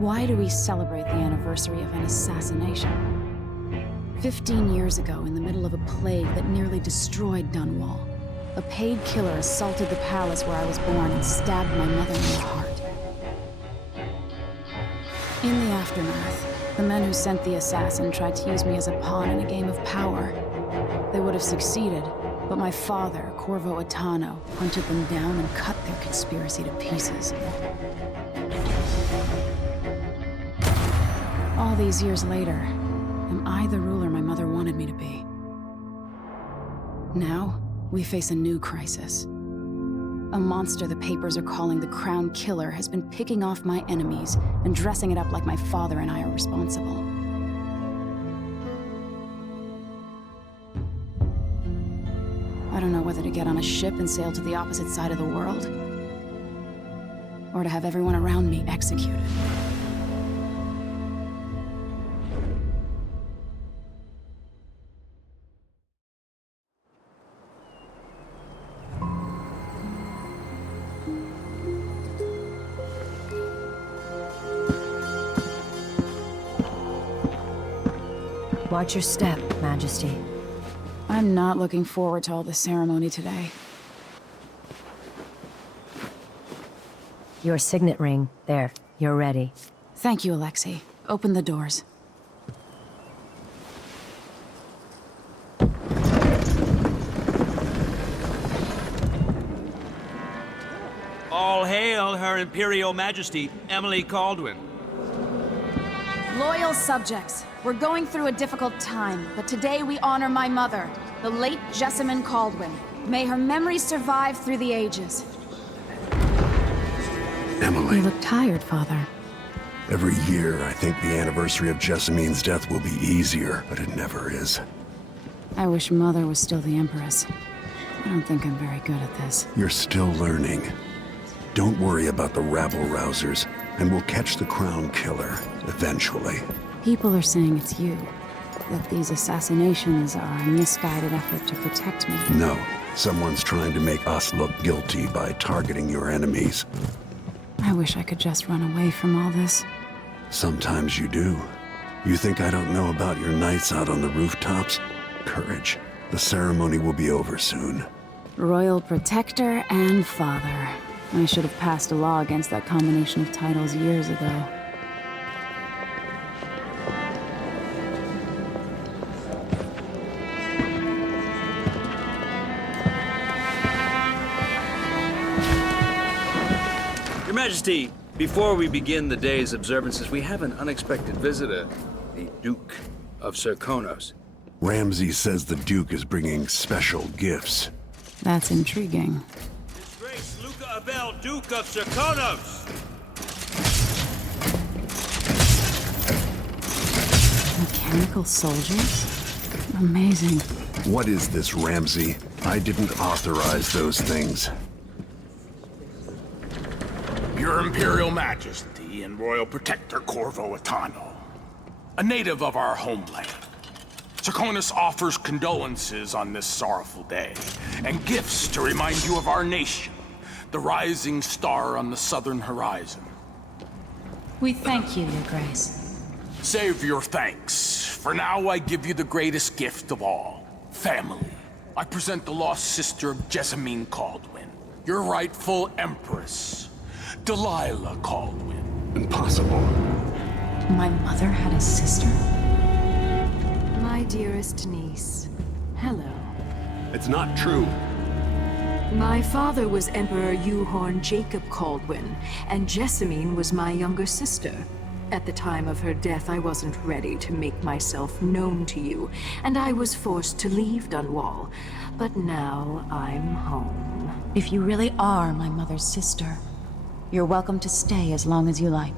Why do we celebrate the anniversary of an assassination? 15 years ago, in the middle of a plague that nearly destroyed Dunwall, a paid killer assaulted the palace where I was born and stabbed my mother in the heart. In the aftermath, the men who sent the assassin tried to use me as a pawn in a game of power. They would have succeeded, but my father, Corvo Attano, hunted them down and cut their conspiracy to pieces. All these years later, am I the ruler my mother wanted me to be? Now, we face a new crisis. A monster the papers are calling the Crown Killer has been picking off my enemies and dressing it up like my father and I are responsible. I don't know whether to get on a ship and sail to the opposite side of the world, or to have everyone around me executed. Watch your step, Majesty. I'm not looking forward to all the ceremony today. Your signet ring. There, you're ready. Thank you, Alexei. Open the doors. All hail Her Imperial Majesty, Emily Kaldwin. Loyal subjects, we're going through a difficult time, but today we honor my mother, the late Jessamine Kaldwin. May her memory survive through the ages. Emily. You look tired, Father. Every year, I think the anniversary of Jessamine's death will be easier, but it never is. I wish Mother was still the Empress. I don't think I'm very good at this. You're still learning. Don't worry about the rabble-rousers, and we'll catch the Crown Killer, eventually. People are saying it's you. That these assassinations are a misguided effort to protect me. No, someone's trying to make us look guilty by targeting your enemies. I wish I could just run away from all this. Sometimes you do. You think I don't know about your nights out on the rooftops? Courage. The ceremony will be over soon. Royal Protector and Father. I should have passed a law against that combination of titles years ago. Your Majesty, before we begin the day's observances, we have an unexpected visitor, the Duke of Serkonos. Ramsay says the Duke is bringing special gifts. That's intriguing. His Grace Luca Abel, Duke of Serkonos! Mechanical soldiers? Amazing. What is this, Ramsay? I didn't authorize those things. Your Imperial Majesty and Royal Protector Corvo Attano, a native of our homeland. Serkonos offers condolences on this sorrowful day, and gifts to remind you of our nation, the rising star on the southern horizon. We thank you, Your Grace. Save your thanks. For now, I give you the greatest gift of all, family. I present the lost sister of Jessamine Kaldwin, your rightful empress, Delilah Kaldwin. Impossible. My mother had a sister? My dearest niece, hello. It's not true. My father was Emperor Yuhorn Jacob Kaldwin, and Jessamine was my younger sister. At the time of her death, I wasn't ready to make myself known to you, and I was forced to leave Dunwall. But now I'm home. If you really are my mother's sister, you're welcome to stay as long as you like.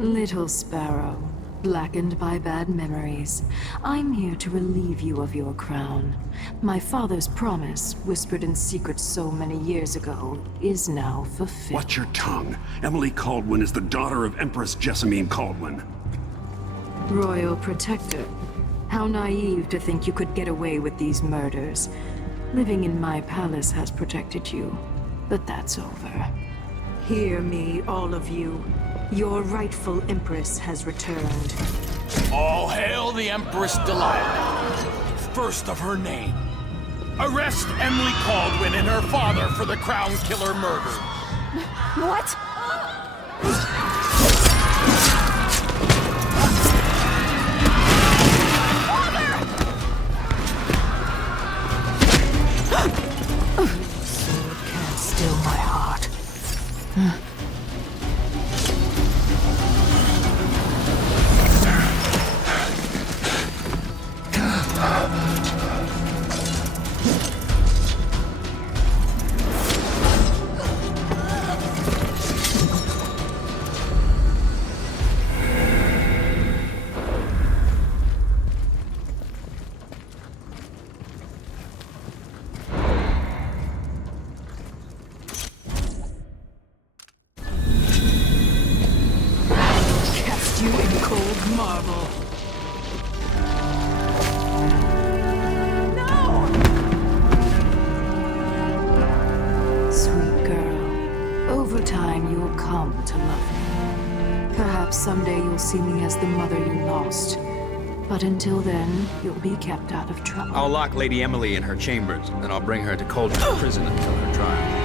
Little sparrow, blackened by bad memories, I'm here to relieve you of your crown. My father's promise, whispered in secret so many years ago, is now fulfilled. Watch your tongue. Emily Kaldwin is the daughter of Empress Jessamine Kaldwin. Royal Protector, how naive to think you could get away with these murders. Living in my palace has protected you, but that's over. Hear me, all of you. Your rightful empress has returned. All hail the Empress Delilah, first of her name. Arrest Emily Caldwin and her father for the Crown Killer murder. What? Sword can't still my heart. Cast you in cold marble. Sweet girl, over time you'll come to love me. Perhaps someday you'll see me as the mother you lost. But until then, you'll be kept out of trouble. I'll lock Lady Emily in her chambers, and then I'll bring her to Coldridge Prison until her trial.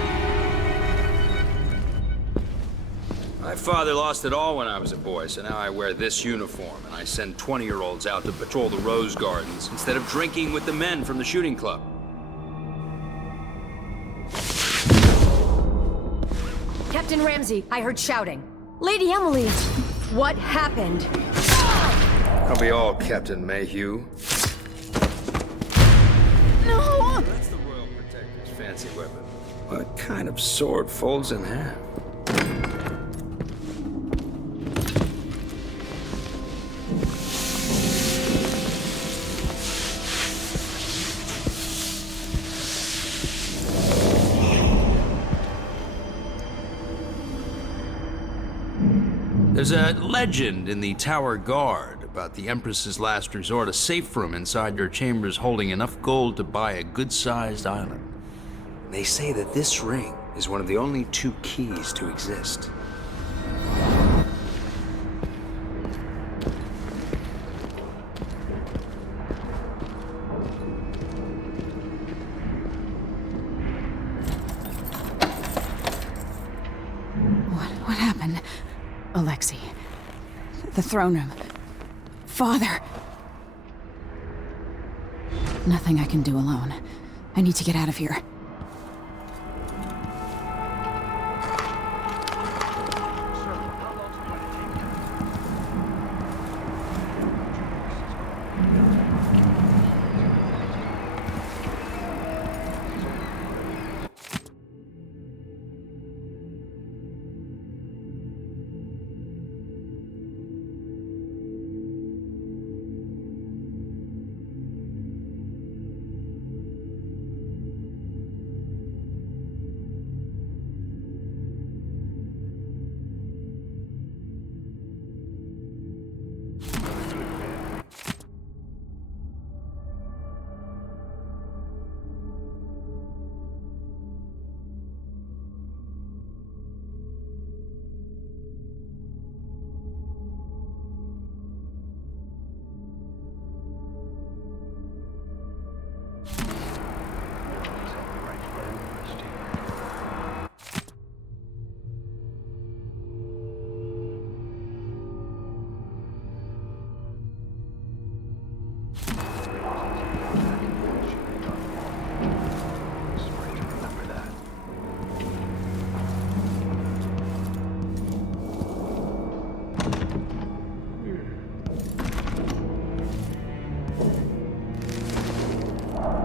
My father lost it all when I was a boy, so now I wear this uniform, and I send 20-year-olds out to patrol the rose gardens instead of drinking with the men from the shooting club. Captain Ramsey, I heard shouting. Lady Emily, what happened? I'll be all Captain Mayhew. No! That's the Royal Protector's fancy weapon. What kind of sword folds in half? There's a legend in the Tower Guard about the Empress's last resort, a safe room inside your chambers holding enough gold to buy a good-sized island. They say that this ring is one of the only 2 keys to exist. What happened? Alexei. The throne room. Father. Nothing I can do alone. I need to get out of here.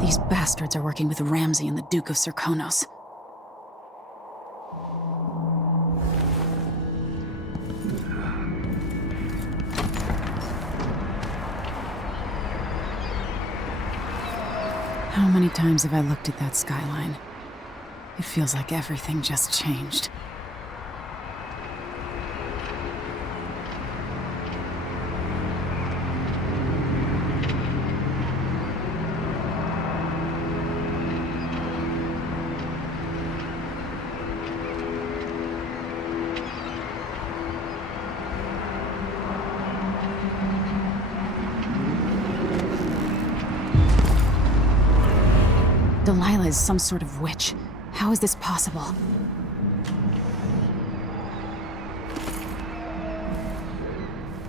These bastards are working with Ramsey and the Duke of Serkonos. How many times have I looked at that skyline? It feels like everything just changed. Lila is some sort of witch. How is this possible?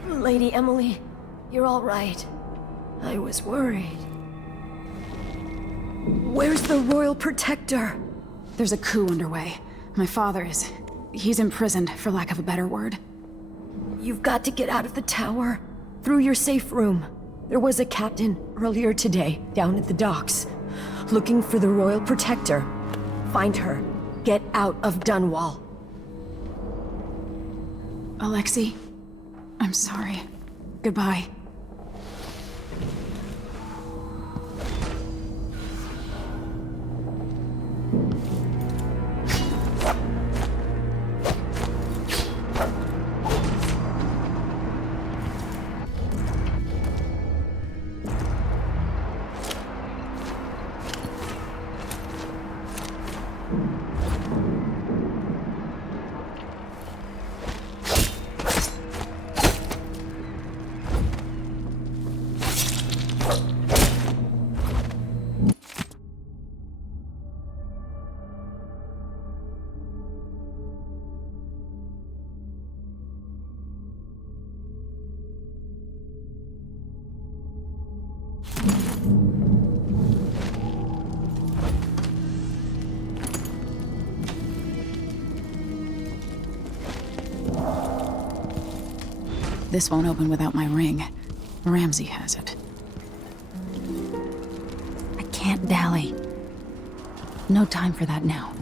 Lady Emily, you're all right. I was worried. Where's the Royal Protector? There's a coup underway. My father is... he's imprisoned, for lack of a better word. You've got to get out of the tower. Through your safe room. There was a captain earlier today, down at the docks. Looking for the Royal Protector. Find her. Get out of Dunwall. Alexei, I'm sorry. Goodbye. This won't open without my ring. Ramsey has it. I can't dally. No time for that now.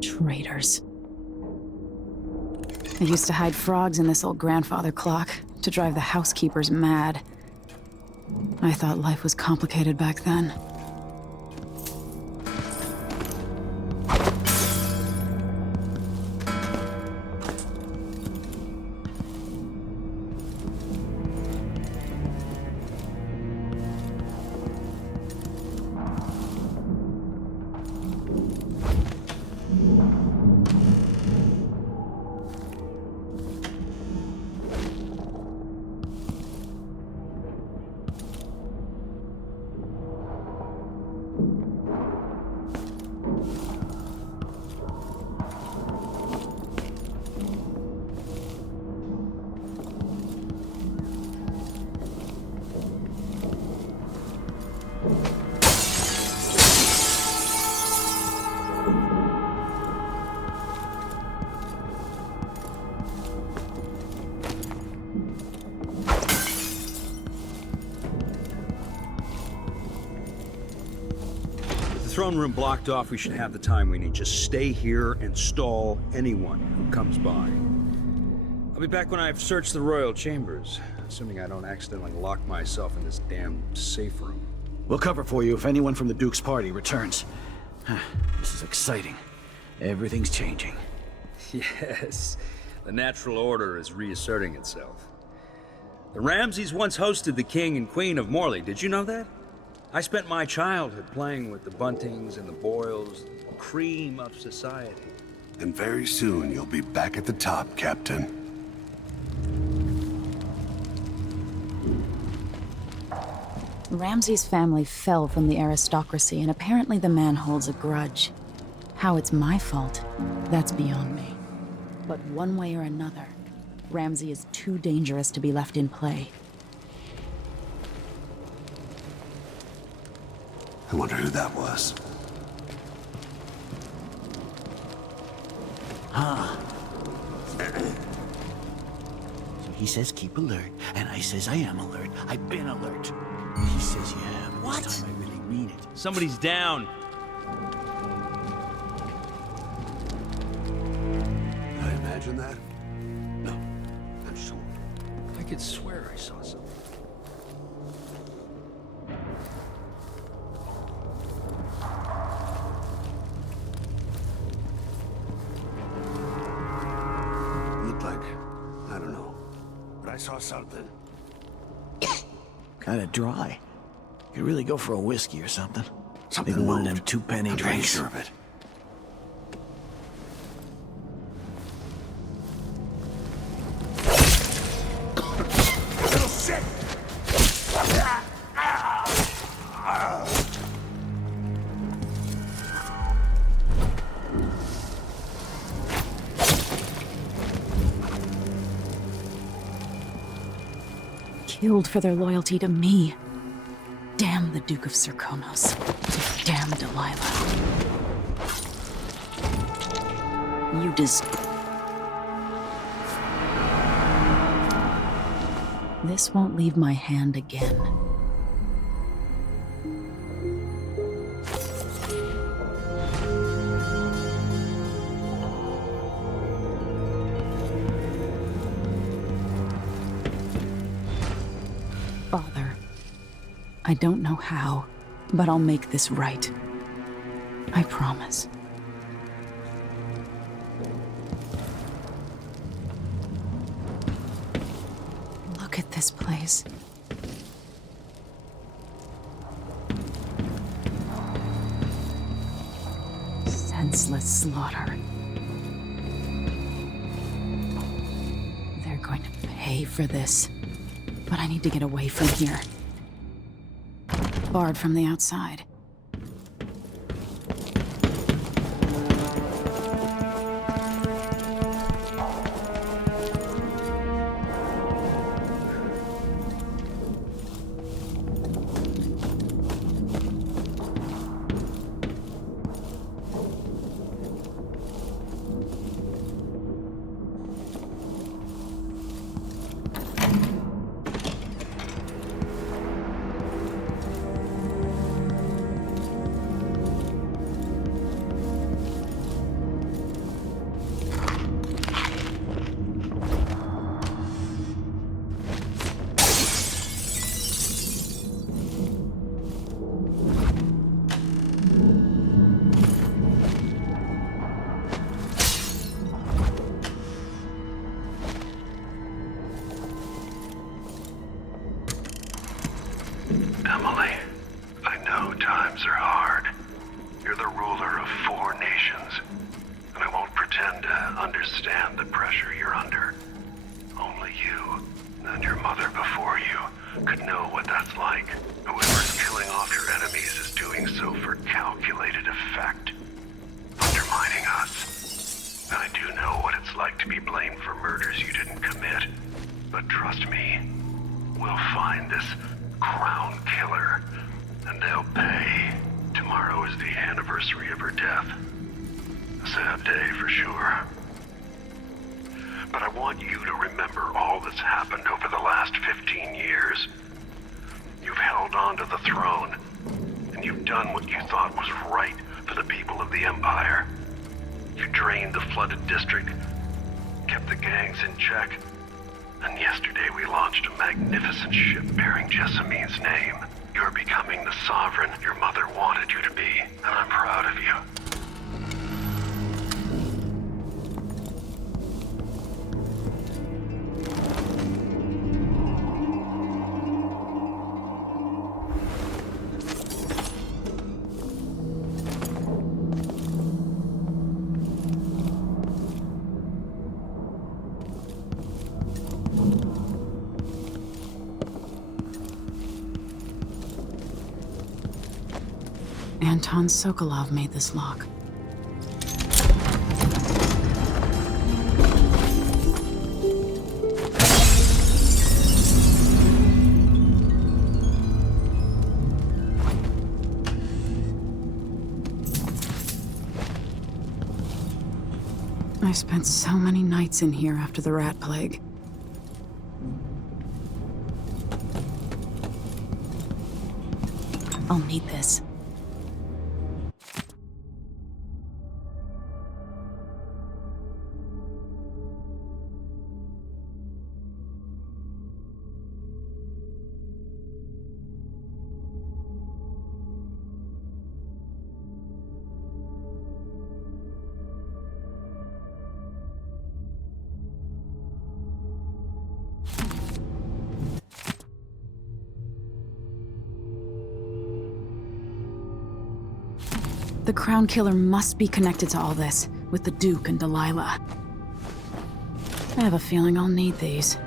Traitors. I used to hide frogs in this old grandfather clock to drive the housekeepers mad. I thought life was complicated back then. throne room blocked off, we should have the time we need. Just stay here and stall anyone who comes by. I'll be back when I've searched the royal chambers, assuming I don't accidentally lock myself in this damn safe room. We'll cover for you if anyone from the Duke's party returns. This is exciting. Everything's changing. Yes, the natural order is reasserting itself. The Ramseys once hosted the King and Queen of Morley. Did you know that? I spent my childhood playing with the Buntings and the Boyles, the cream of society. And very soon you'll be back at the top, Captain. Ramsay's family fell from the aristocracy, and apparently the man holds a grudge. How it's my fault, that's beyond me. But one way or another, Ramsay is too dangerous to be left in play. I wonder who that was. So he says keep alert, and I says I am alert. I've been alert. He says yeah, but What? this time I really mean it. Somebody's down. Did I imagine that? No, I'm sure. I could swear I saw something. Looked like, I don't know, but I saw something. Kinda dry. Could really go for a whiskey or something. Something Maybe one of them moved. 2-penny I'm pretty drinks. sure of it. Killed for their loyalty to me. Damn the Duke of Serkonos. Damn Delilah. You This won't leave my hand again. Father, I don't know how, but I'll make this right. I promise. Look at this place. Senseless slaughter. They're going to pay for this. But I need to get away from here. Barred from the outside. Emily, I know times are hard. You're the ruler of 4 nations, and I won't pretend to understand the pressure you're under. Only you, and your mother before you, could know what that's like. Whoever's killing off your enemies is doing so for calculated effect, undermining us. I do know what it's like to be blamed for murders you didn't commit, but trust me, we'll find this crown killer, and they'll pay. Tomorrow is the anniversary of her death. A sad day for sure. But I want you to remember all that's happened over the last 15 years. You've held on to the throne, and And you've done what you thought was right for the people of the Empire. You drained the flooded district, kept the gangs in check, and yesterday we launched a magnificent ship bearing Jessamine's name. You're becoming the sovereign your mother wanted you to be, and I'm proud of you. Anton Sokolov made this lock. I spent so many nights in here after the rat plague. I'll need this. The Crown Killer must be connected to all this, with the Duke and Delilah. I have a feeling I'll need these.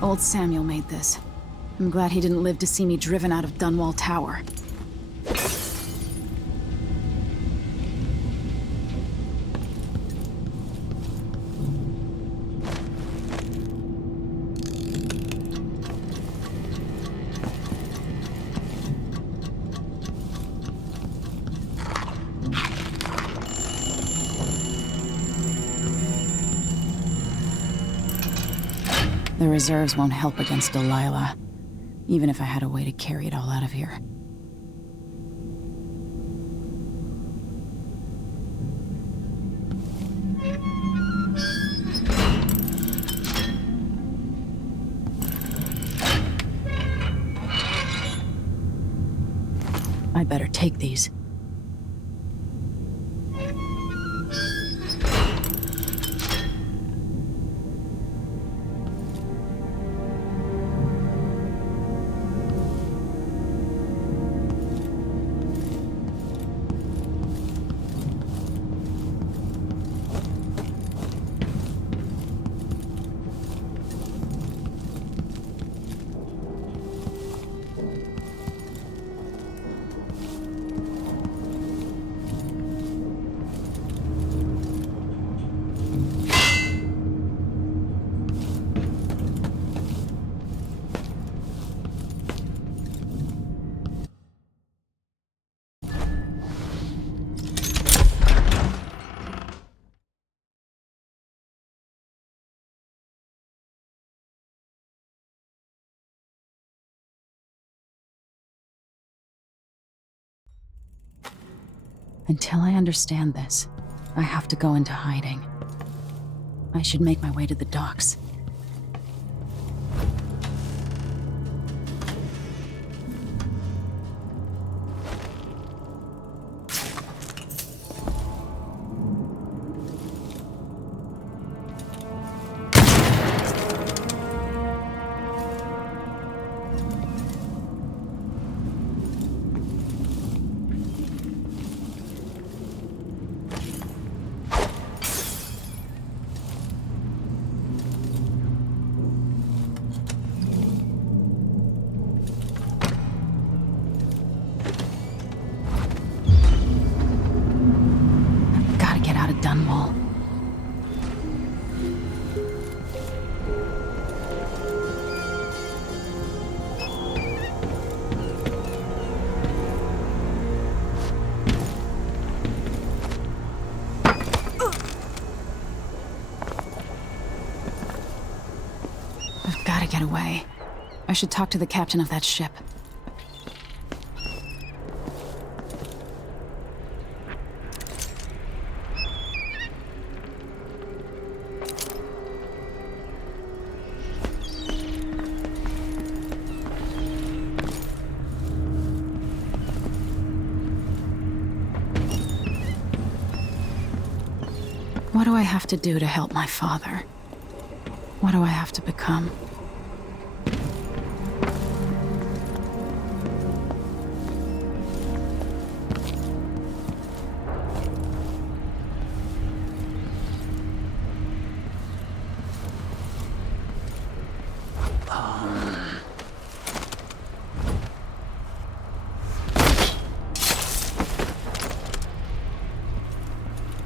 Old Samuel made this. I'm glad he didn't live to see me driven out of Dunwall Tower. The reserves won't help against Delilah, even if I had a way to carry it all out of here. I'd better take these. Until I understand this, I have to go into hiding. I should make my way to the docks. Dunwall. I've got to get away. I should talk to the captain of that ship. What do I have to do to help my father? What do I have to become?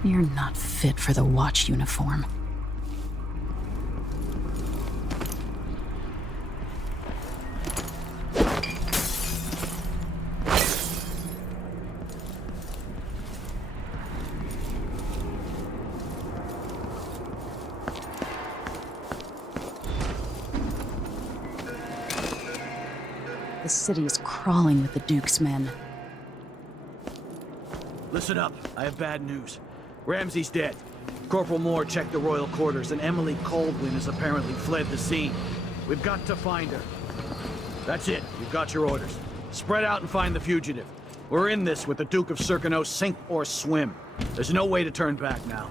You're not fit for the watch uniform. The city is crawling with the Duke's men. Listen up, I have bad news. Ramsey's dead. Corporal Moore checked the royal quarters, and Emily Caldwin has apparently fled the scene. We've got to find her. That's it. You've got your orders. Spread out and find the fugitive. We're in this with the Duke of Serkino, sink or swim. There's no way to turn back now.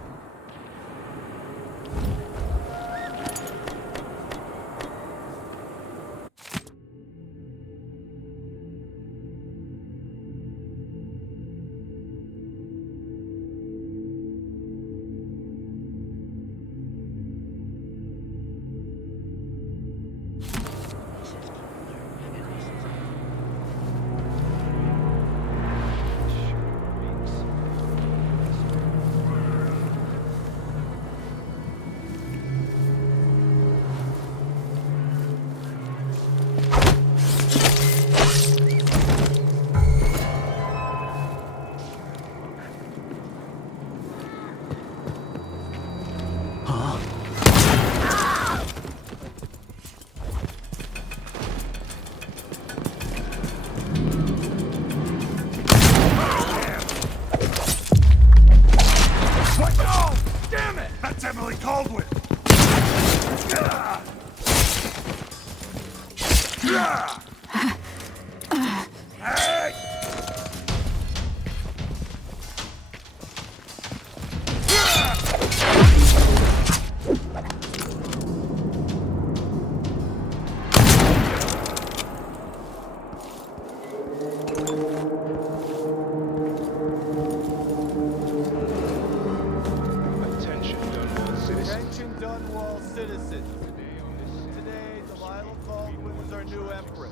Empress.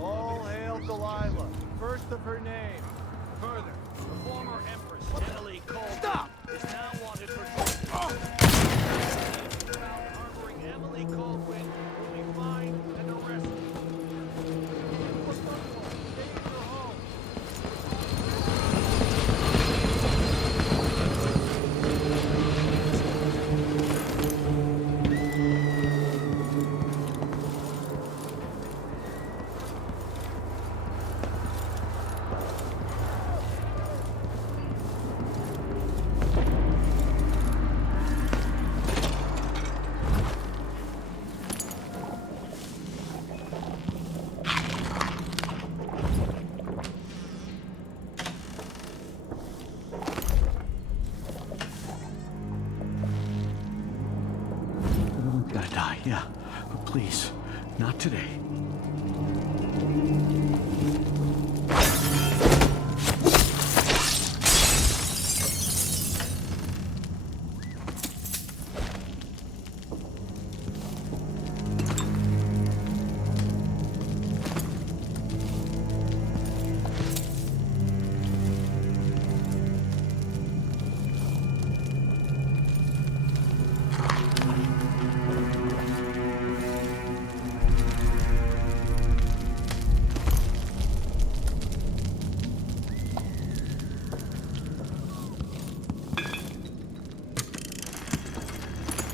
All hail Delilah, first of her name. Further, the former Empress, Emily Caldwin, is now wanted for found harboring Emily Caldwin will be fined and arrested. Stay in your home. Please, not today.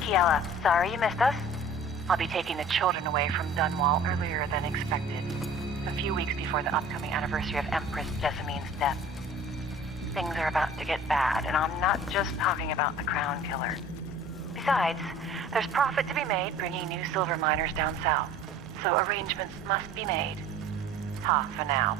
Kiela, sorry you missed us. I'll be taking the children away from Dunwall earlier than expected. A few weeks before the upcoming anniversary of Empress Jessamine's death. Things are about to get bad, and I'm not just talking about the Crown Killer. Besides, there's profit to be made bringing new silver miners down south. So arrangements must be made. Ta for now.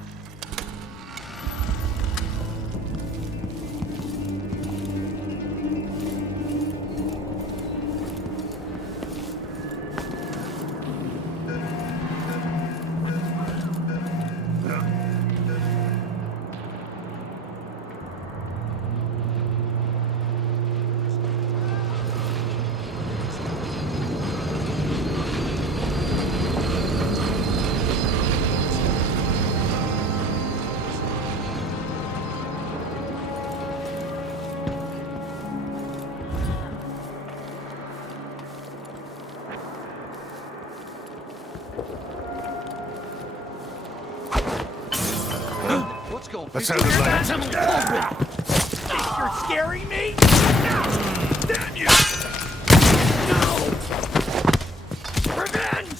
That sounded like... You're scaring me? Damn you! No! Revenge!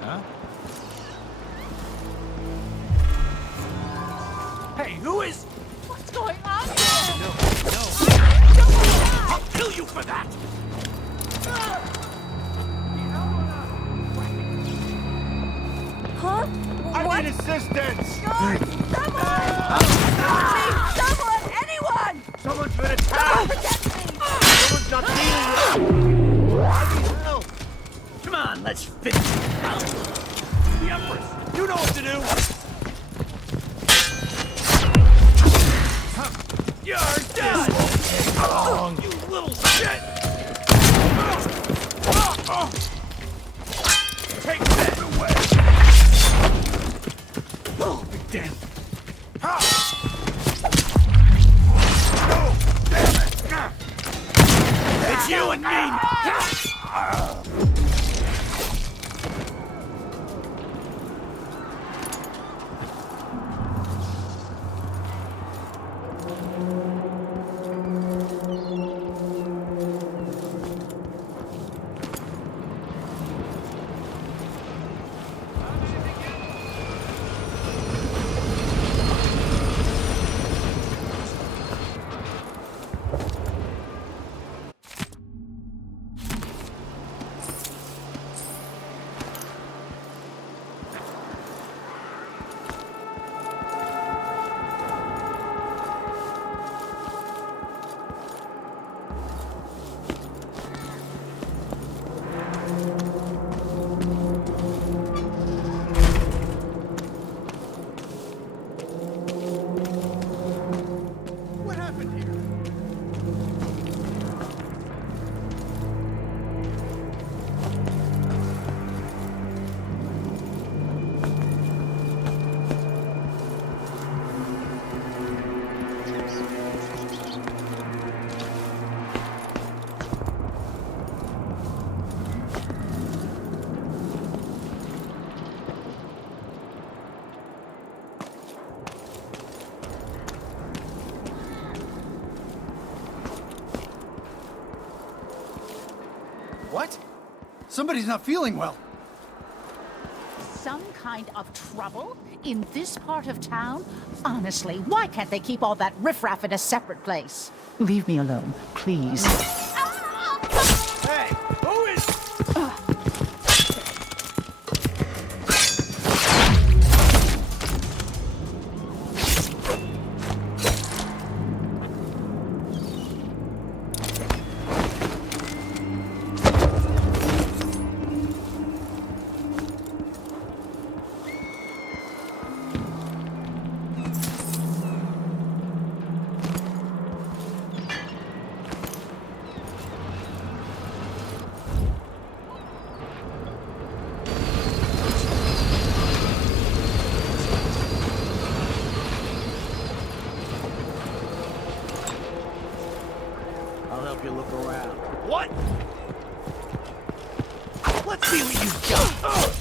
Huh? Hey, who is... What's going on? I'll kill you for that! Huh? I need assistance! Guard! Someone! Anyone! Someone's been attacked! Protect me! Someone's not dealing with it! I need help! Come on, let's finish it. The Empress! You know what to do! You're dead! You little shit! Take that away! Oh, big damn. It's you and me! What happened here? What? Somebody's not feeling well. Some kind of trouble? In this part of town? Honestly, why can't they keep all that riffraff in a separate place? Leave me alone, please. Hey, who is... I'll help you look around. What? Let's see what you've got.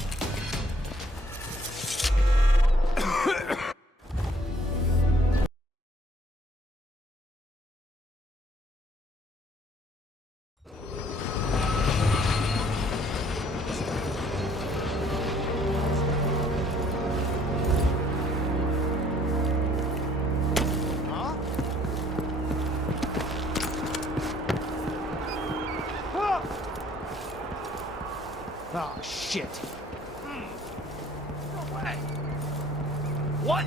Oh, shit. No way. What?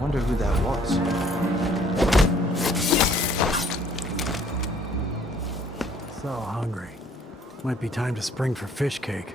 Wonder who that was. So hungry. Might be time to spring for fish cake.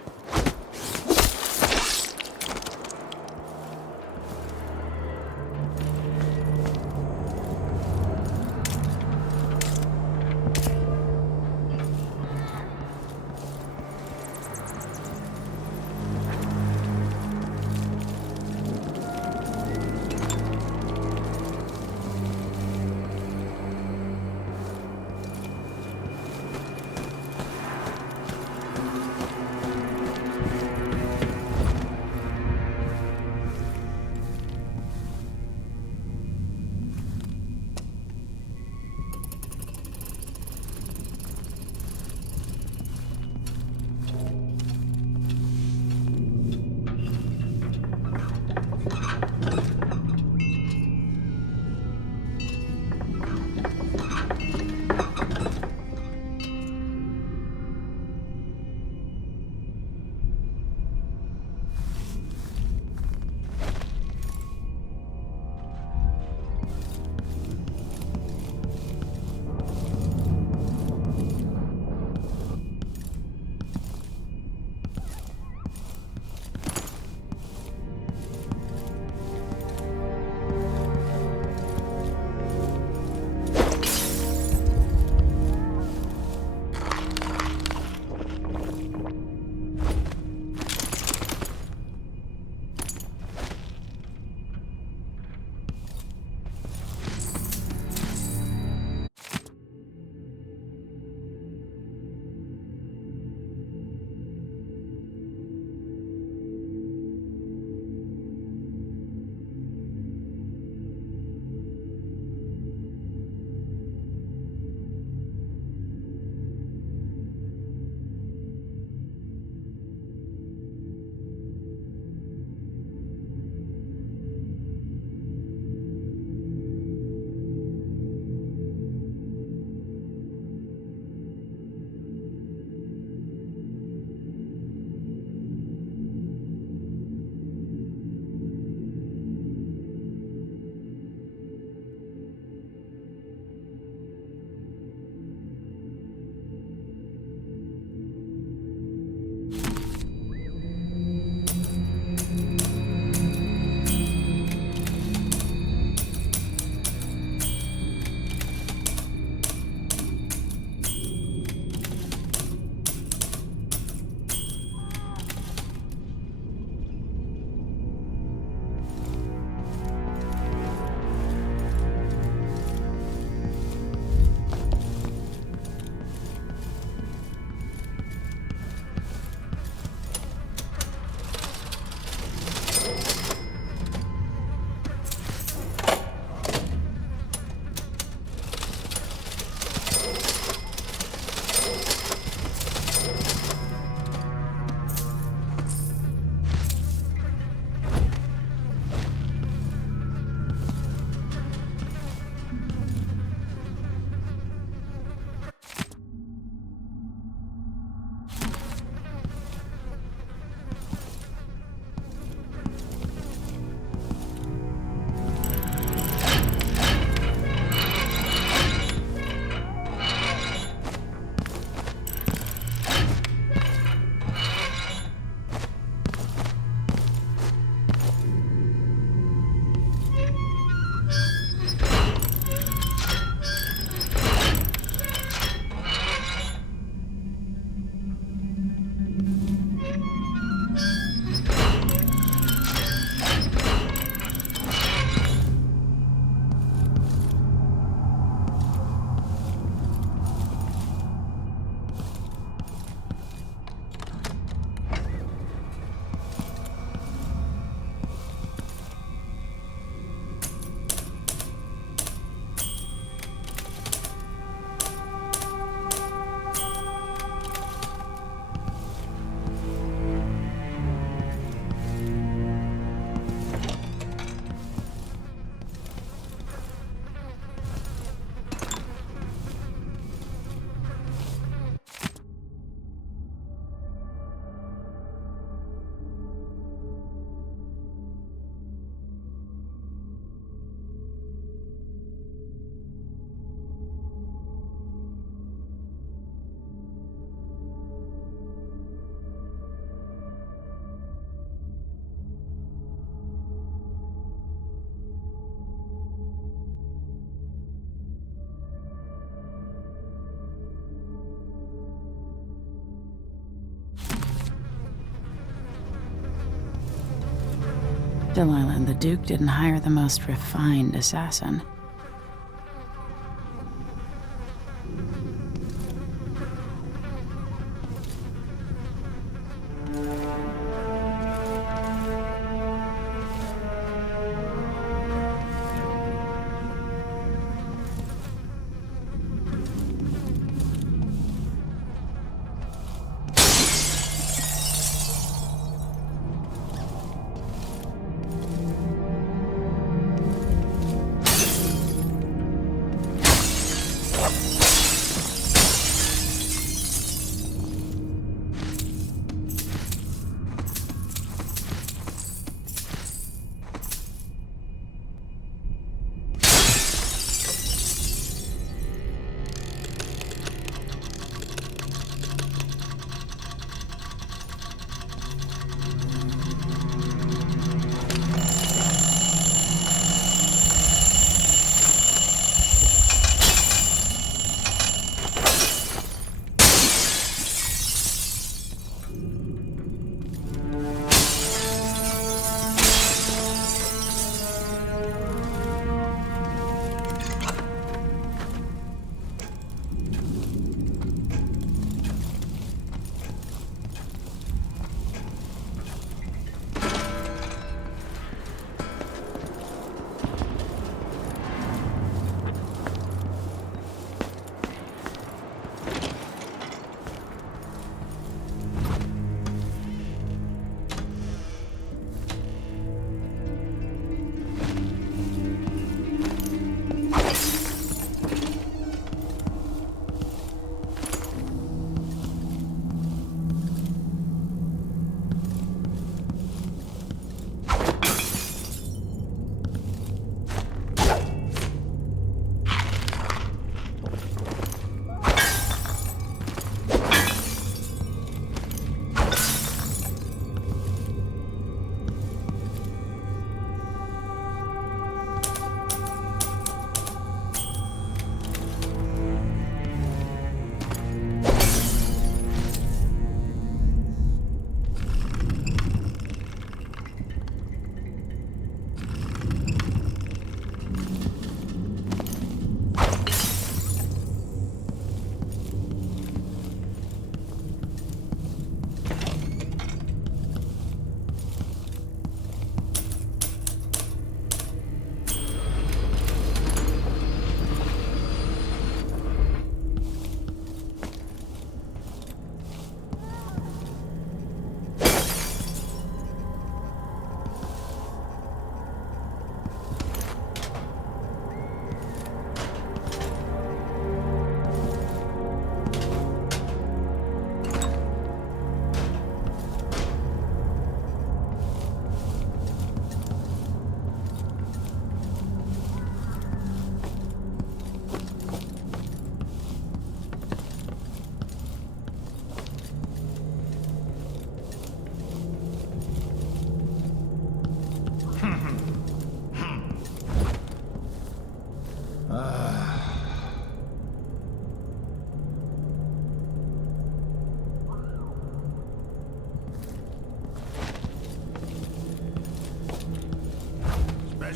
Delilah and the Duke didn't hire the most refined assassin.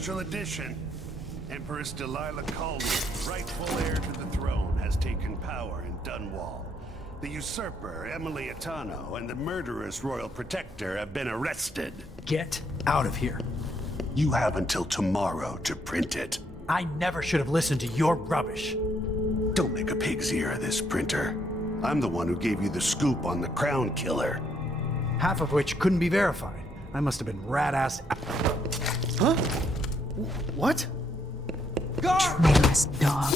Special edition. Empress Delilah Caldwell, rightful heir to the throne, has taken power in Dunwall. The usurper, Emily Atano, and the murderous royal protector have been arrested. Get out of here. You have until tomorrow to print it. I never should have listened to your rubbish. Don't make a pig's ear of this, printer. I'm the one who gave you the scoop on the crown killer. Half of which couldn't be verified. I must have been rat-ass. Huh? What? Traitorous dog.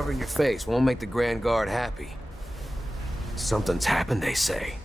Covering your face won't make the Grand Guard happy. Something's happened, they say.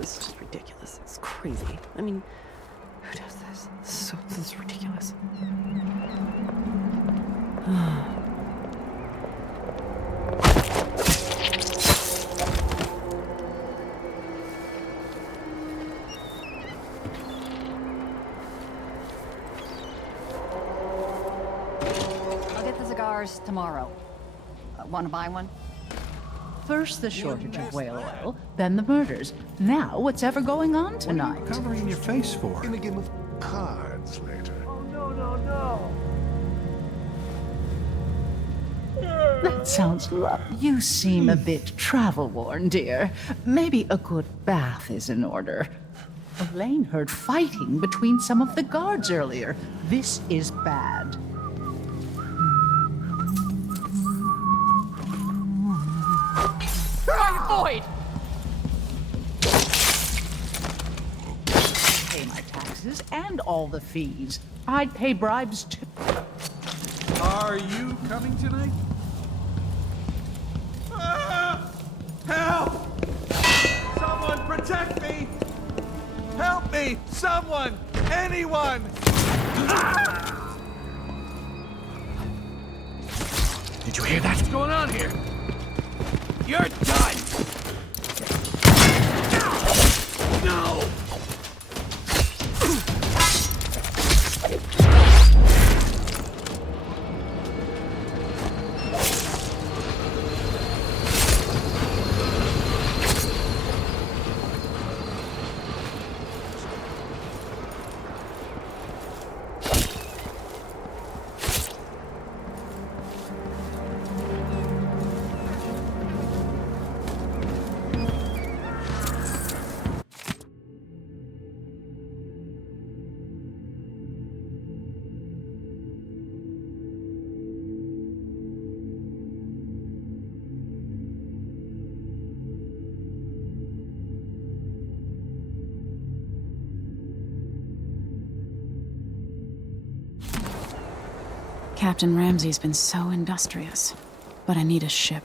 This is ridiculous. It's crazy. I mean, who does this? This is ridiculous. I'll get the cigars tomorrow. Want to buy one? First the shortage of whale oil, then the murders. Now what's ever going on tonight? What are you covering your face for? In a game of cards later. Oh, no. That sounds lovely. You seem a bit travel-worn, dear. Maybe a good bath is in order. Elaine heard fighting between some of the guards earlier. This is bad. Void! Pay my taxes and all the fees. I'd pay bribes too. Are you coming tonight? Ah! Help! Someone protect me! Help me! Someone! Anyone! Ah! Did you hear that? What's going on here? You're done! No! Captain Ramsey's been so industrious, but I need a ship.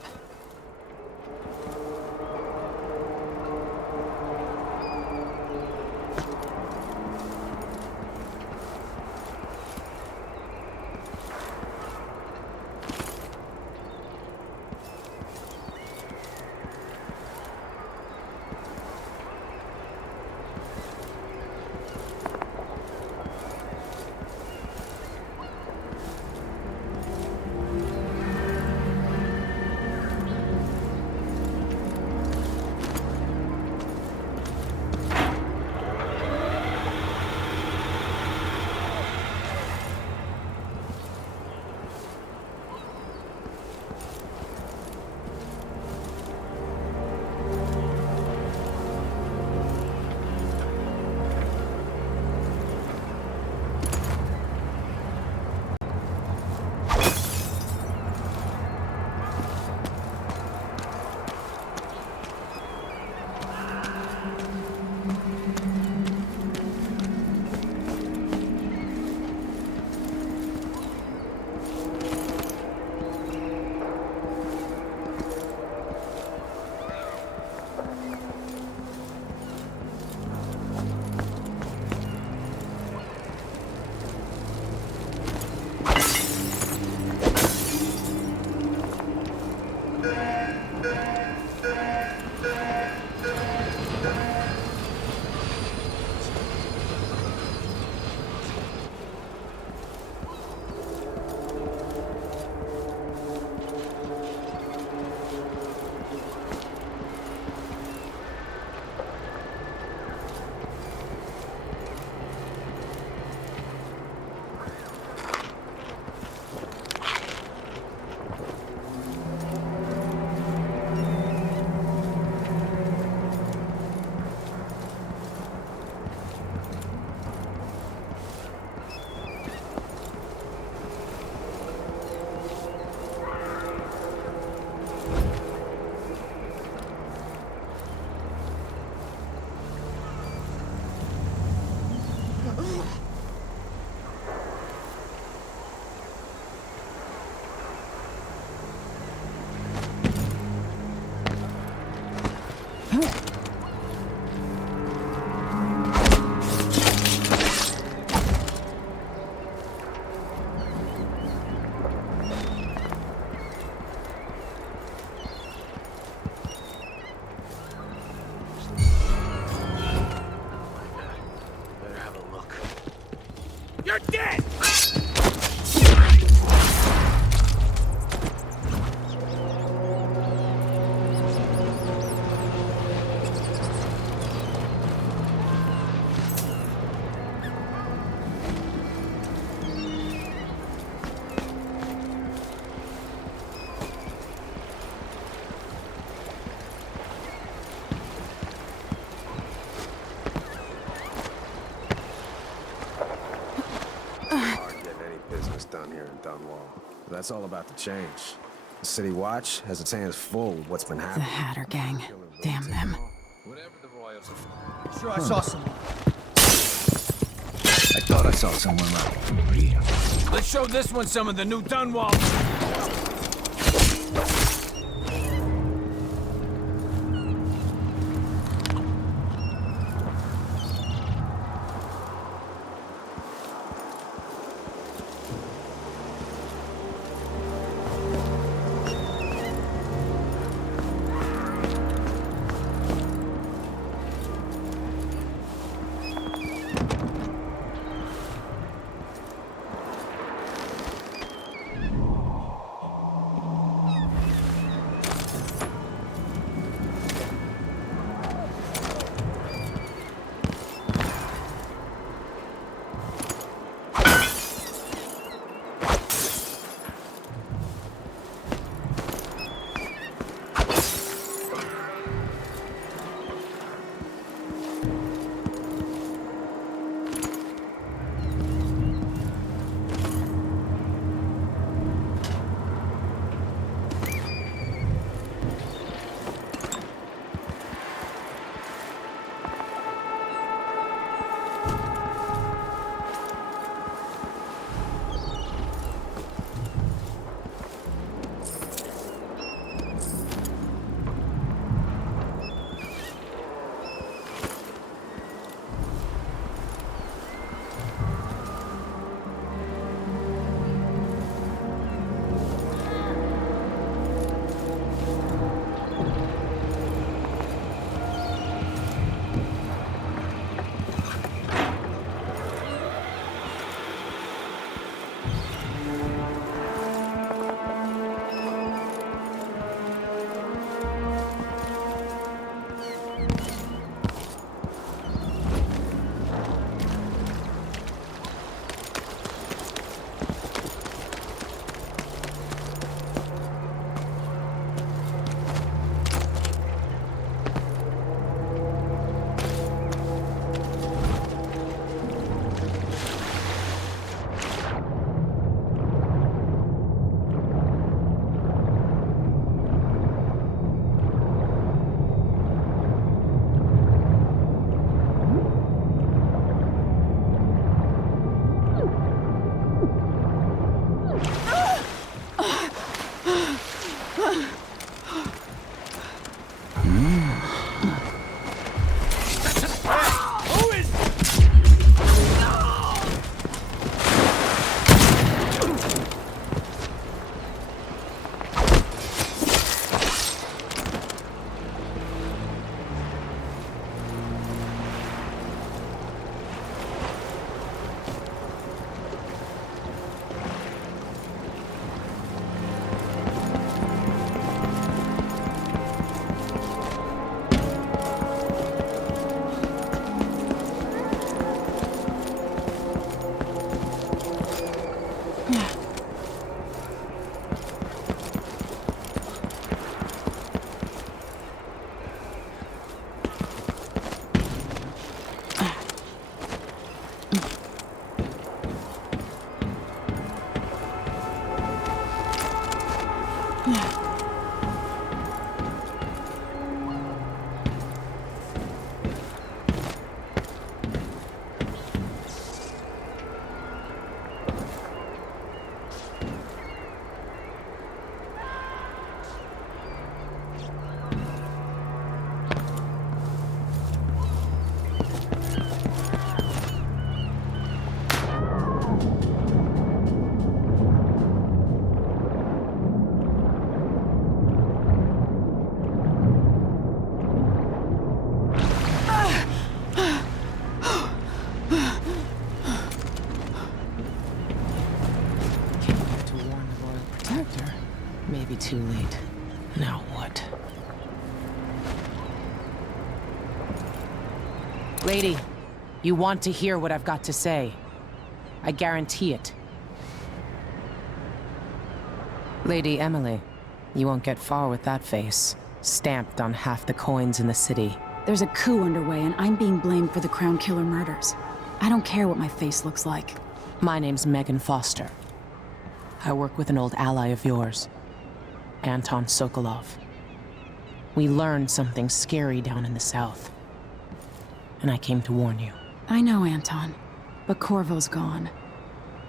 You're dead! Done here in Dunwall. That's all about to change. The City Watch has its hands full with what's been The happening. Hatter gang. Damn them. Whatever the Royals are. Sure, I saw someone. I thought I saw someone around here. Let's show this one some of the new Dunwall. Lady, you want to hear what I've got to say. I guarantee it. Lady Emily, you won't get far with that face, stamped on half the coins in the city. There's a coup underway, and I'm being blamed for the Crown Killer murders. I don't care what my face looks like. My name's Megan Foster. I work with an old ally of yours, Anton Sokolov. We learned something scary down in the south, and I came to warn you. I know, Anton, but Corvo's gone.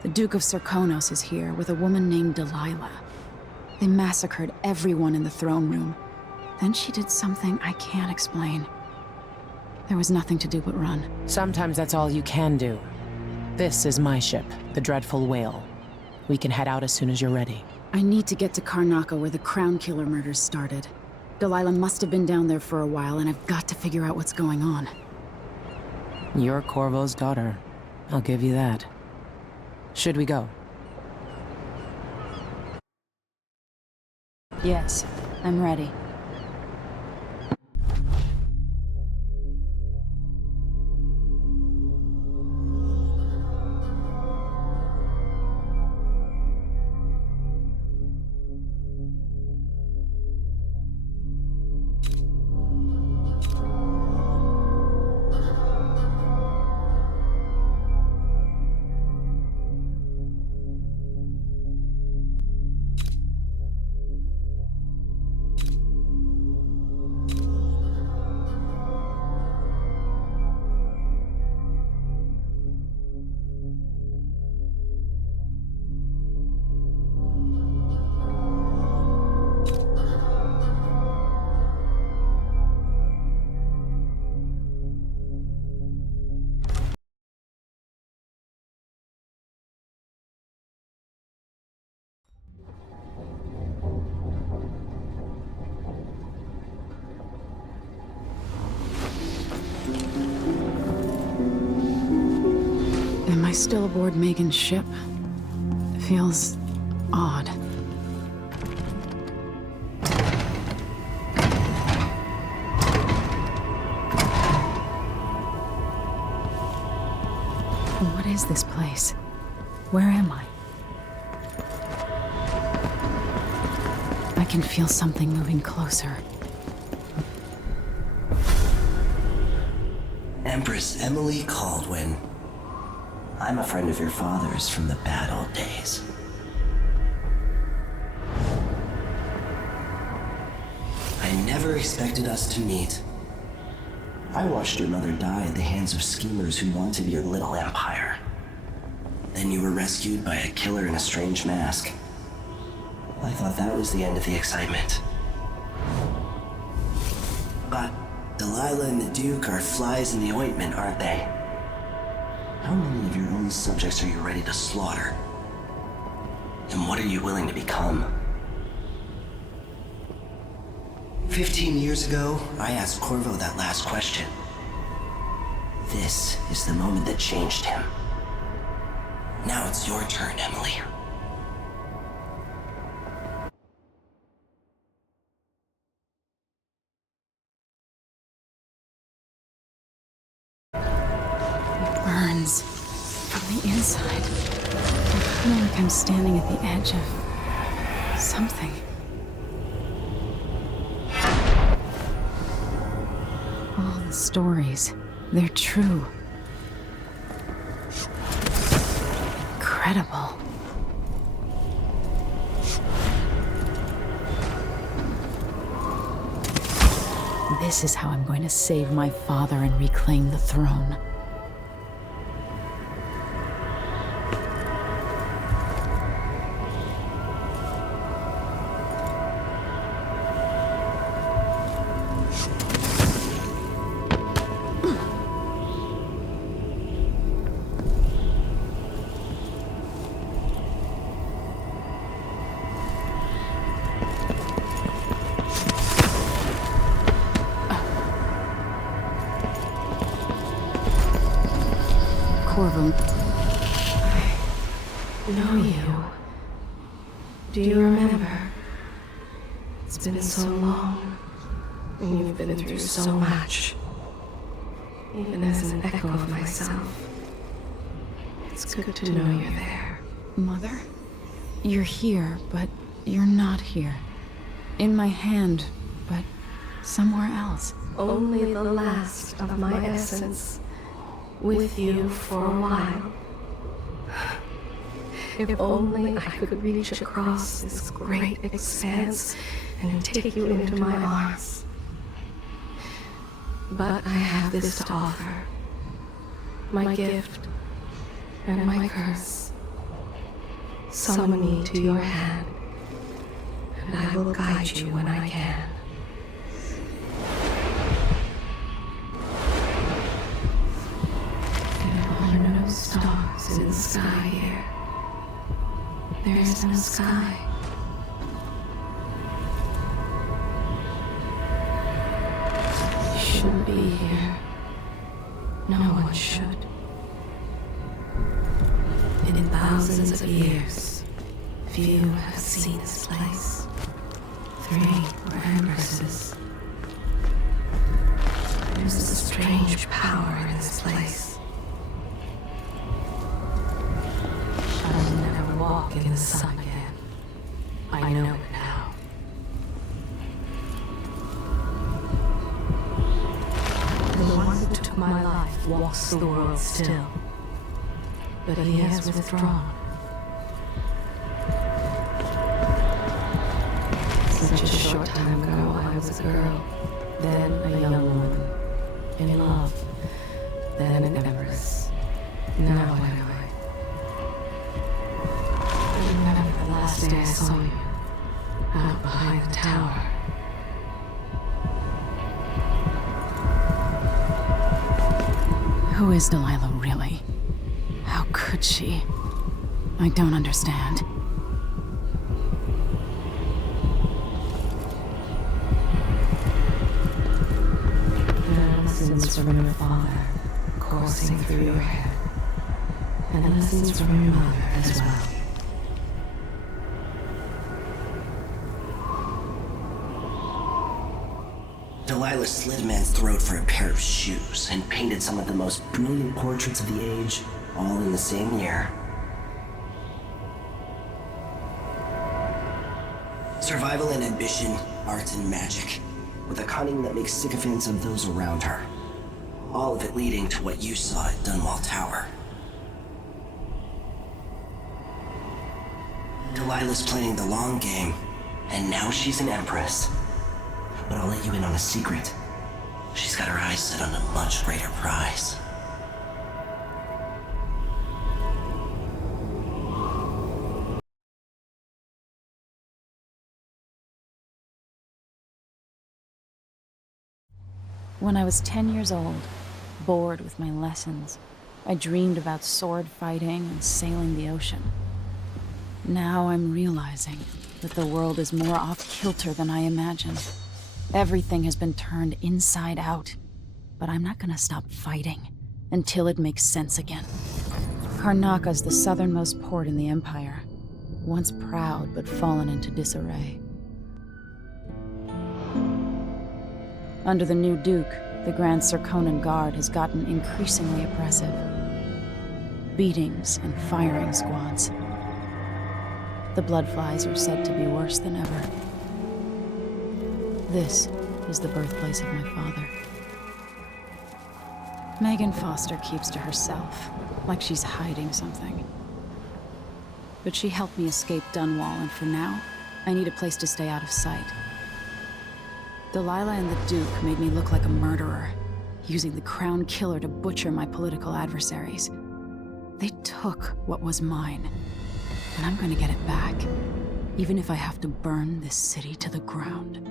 The Duke of Serkonos is here with a woman named Delilah. They massacred everyone in the throne room. Then she did something I can't explain. There was nothing to do but run. Sometimes that's all you can do. This is my ship, the Dreadful Whale. We can head out as soon as you're ready. I need to get to Karnaca where the Crown Killer murders started. Delilah must have been down there for a while, and I've got to figure out what's going on. You're Corvo's daughter. I'll give you that. Should we go? Yes, I'm ready. Am I still aboard Megan's ship? It feels odd. What is this place? Where am I? I can feel something moving closer. Empress Emily Caldwin. I'm a friend of your father's from the bad old days. I never expected us to meet. I watched your mother die at the hands of schemers who wanted your little empire. Then you were rescued by a killer in a strange mask. I thought that was the end of the excitement. But Delilah and the Duke are flies in the ointment, aren't they? How many of your own subjects are you ready to slaughter? And what are you willing to become? 15 years ago, I asked Corvo that last question. This is the moment that changed him. Now it's your turn, Emily. Burns from the inside. I feel like I'm standing at the edge of something. All the stories, they're true. Incredible. This is how I'm going to save my father and reclaim the throne. Corvo. I know you. Do you remember? It's been so long, and you've been through so much. Even as an It's good to know you're there. Mother? You're here, but you're not here. In my hand, but somewhere else. Only the last of my essence. With you for a while. If only I could reach across this great expanse and take you into my arms. But I have this to offer. My gift and my curse. Summon me to your hand, and I will guide you when I can. There are no stars in the sky here. There is no sky. You shouldn't be here. No one should. In thousands of years, few have seen this place. 3 were empresses. There's a strange power in this place. I will never walk in the sun again. I know it now. The one who took my life walks the world still. But he has withdrawn. Such a short time ago, I was a girl, then a young woman, in love, then an empress. Now what am I? I remember the last day I saw you, out behind the tower. Who is Delilah, really? How could she? I don't understand. Lessons from your father coursing through your head, and lessons from your mother as well. Delilah slit a man's throat for a pair of shoes and painted some of the most brilliant portraits of the age, all in the same year. Survival and ambition, art and magic, with a cunning that makes sycophants of those around her. All of it leading to what you saw at Dunwall Tower. Delilah's playing the long game, and now she's an empress. But I'll let you in on a secret. She's got her eyes set on a much greater prize. When I was 10 years old, bored with my lessons, I dreamed about sword fighting and sailing the ocean. Now I'm realizing that the world is more off-kilter than I imagined. Everything has been turned inside out, but I'm not gonna stop fighting until it makes sense again. Karnaka's the southernmost port in the Empire, once proud but fallen into disarray. Under the new Duke, the Grand Serkonan Guard has gotten increasingly oppressive. Beatings and firing squads. The Bloodflies are said to be worse than ever. This is the birthplace of my father. Megan Foster keeps to herself, like she's hiding something. But she helped me escape Dunwall, and for now, I need a place to stay out of sight. Delilah and the Duke made me look like a murderer, using the Crown Killer to butcher my political adversaries. They took what was mine, and I'm gonna get it back, even if I have to burn this city to the ground.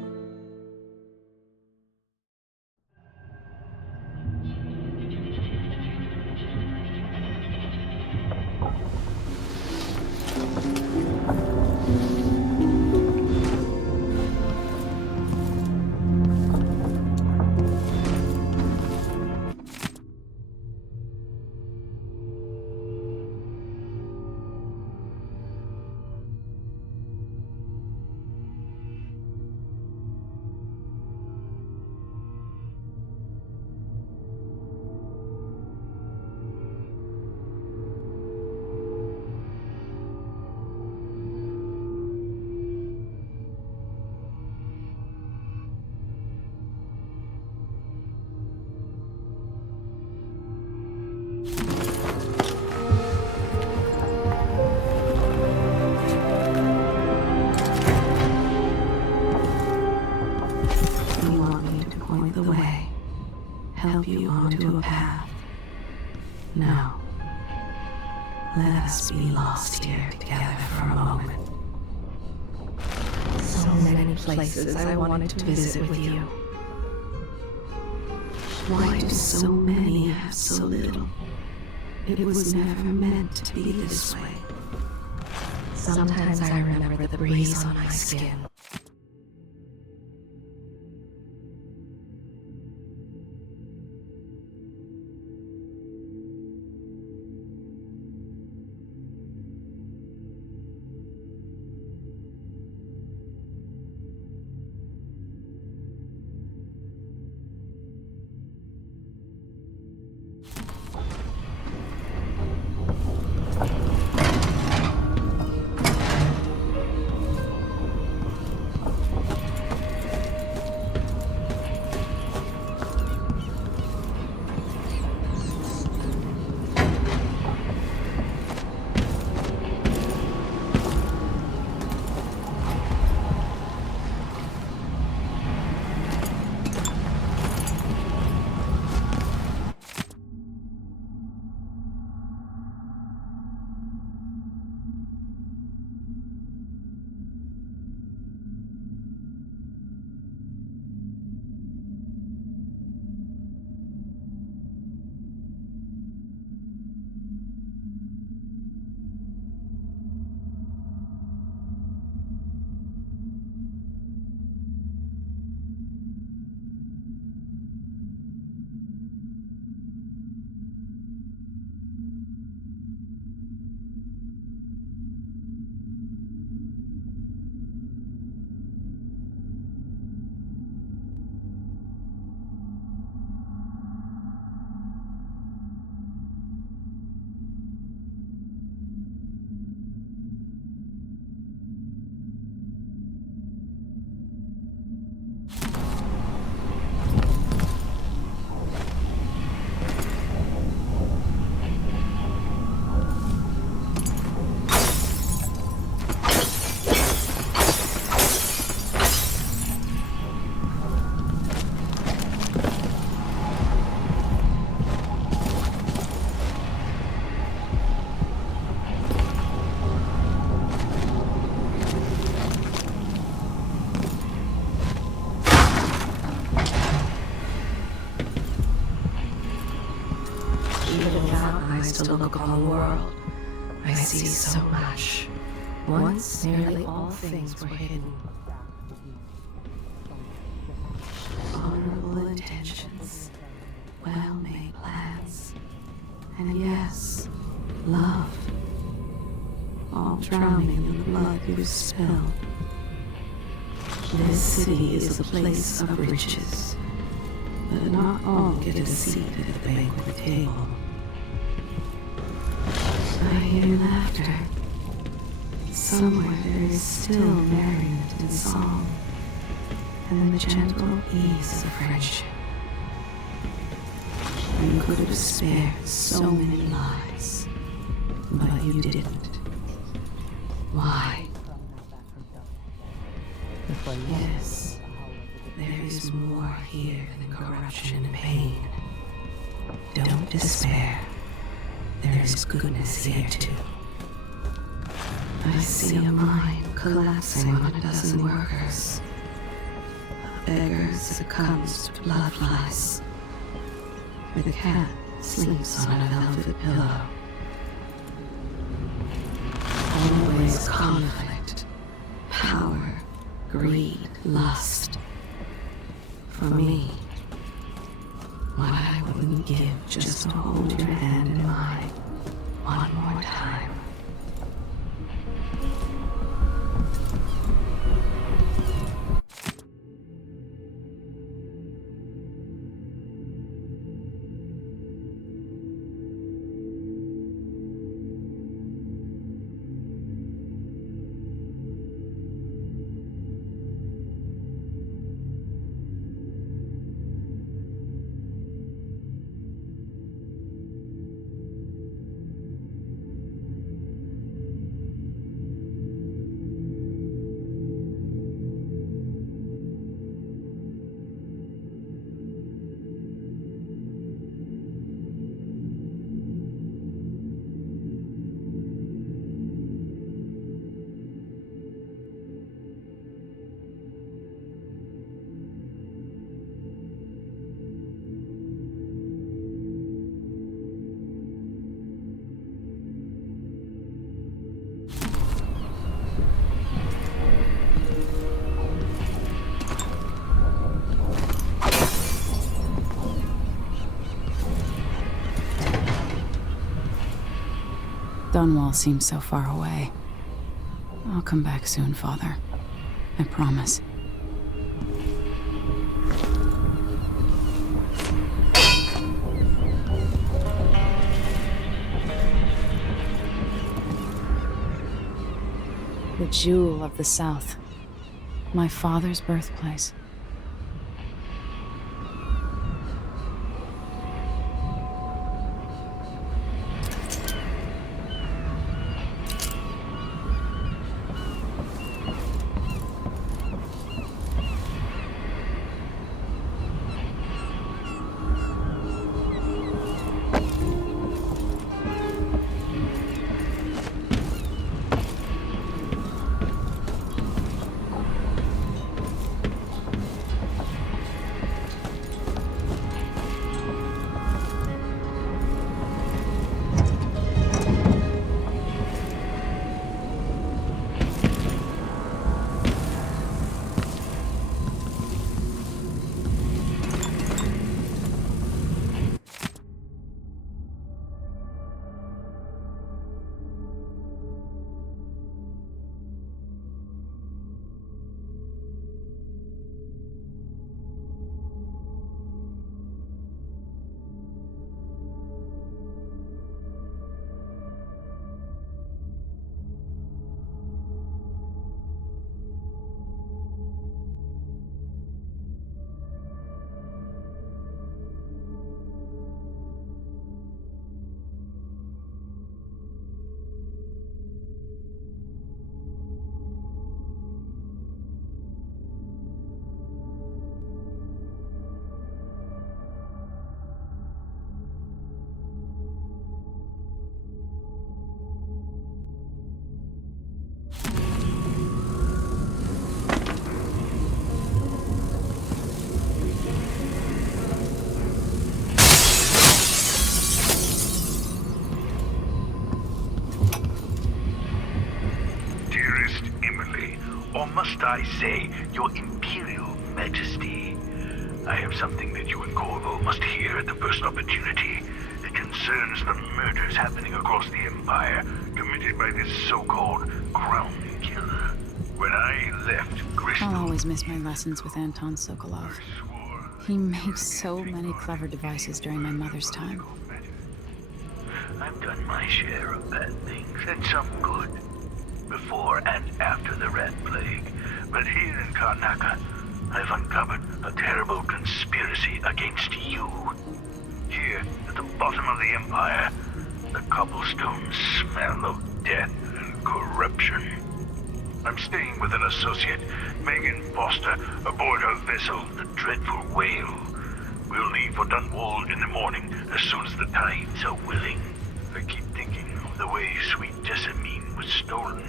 onto a path. Now, let us be lost here together for a moment. So many places I wanted to visit with you. Why do so many have so little? It was never meant to be this way. Sometimes I remember the breeze on my skin. To look upon the world, I see so much. Once, nearly all things were hidden. Honorable intentions, well-made plans, and yes, love. All drowning in the blood you've spilled. This city is a place of riches, but not all get a seat at the banquet table. I hear laughter. Somewhere there is still merriment and song, and the gentle ease of friendship. You could have spared so many lives, but you didn't. Why? Yes, there is more here than corruption and pain. Don't despair. There is goodness here too. I see a mine collapsing on a dozen workers. A beggar succumbs to blood flies. The cat sleeps on a velvet pillow. Always conflict, power, greed, lust. For me, what I wouldn't give just to hold your hand in mine one more time. Dunwall seems so far away. I'll come back soon, Father. I promise. The jewel of the South. My father's birthplace. Must I say, Your Imperial Majesty? I have something that you and Corvo must hear at the first opportunity. It concerns the murders happening across the Empire, committed by this so-called Crown Killer. When I left Grist... I'll always miss my lessons with Anton Sokolov. He made so many clever devices during my mother's time. I've done my share of bad things, and some good. Before and after the Rat Plague. But here in Karnaca, I've uncovered a terrible conspiracy against you. Here, at the bottom of the Empire, the cobblestones smell of death and corruption. I'm staying with an associate, Megan Foster, aboard her vessel, the Dreadful Whale. We'll leave for Dunwall in the morning, as soon as the tides are willing. I keep thinking of the way sweet Jessamine was stolen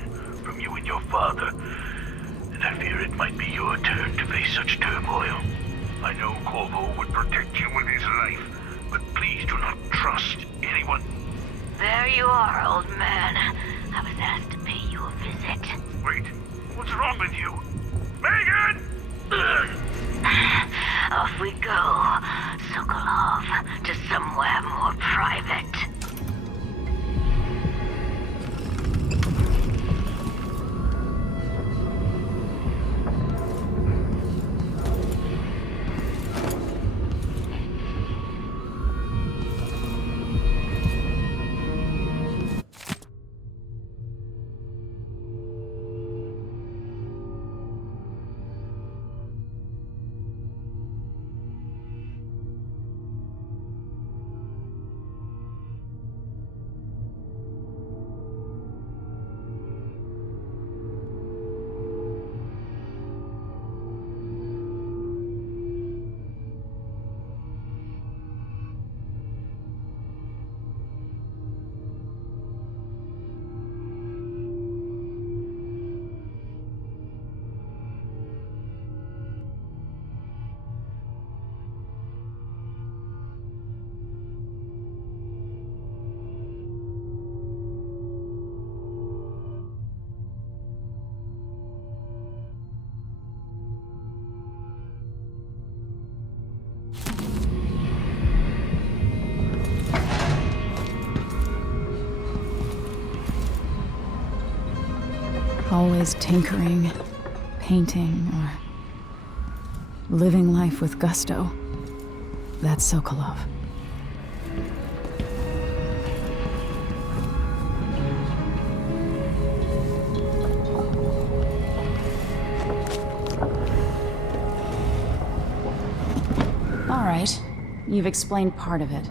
from you and your father, and I fear it might be your turn to face such turmoil. I know Corvo would protect you with his life, but please do not trust anyone. There you are, old man. I was asked to pay you a visit. Wait, what's wrong with you? Megan! Off we go, Sokolov, to somewhere more private. always tinkering, painting, or living life with gusto. That's Sokolov. All right, you've explained part of it.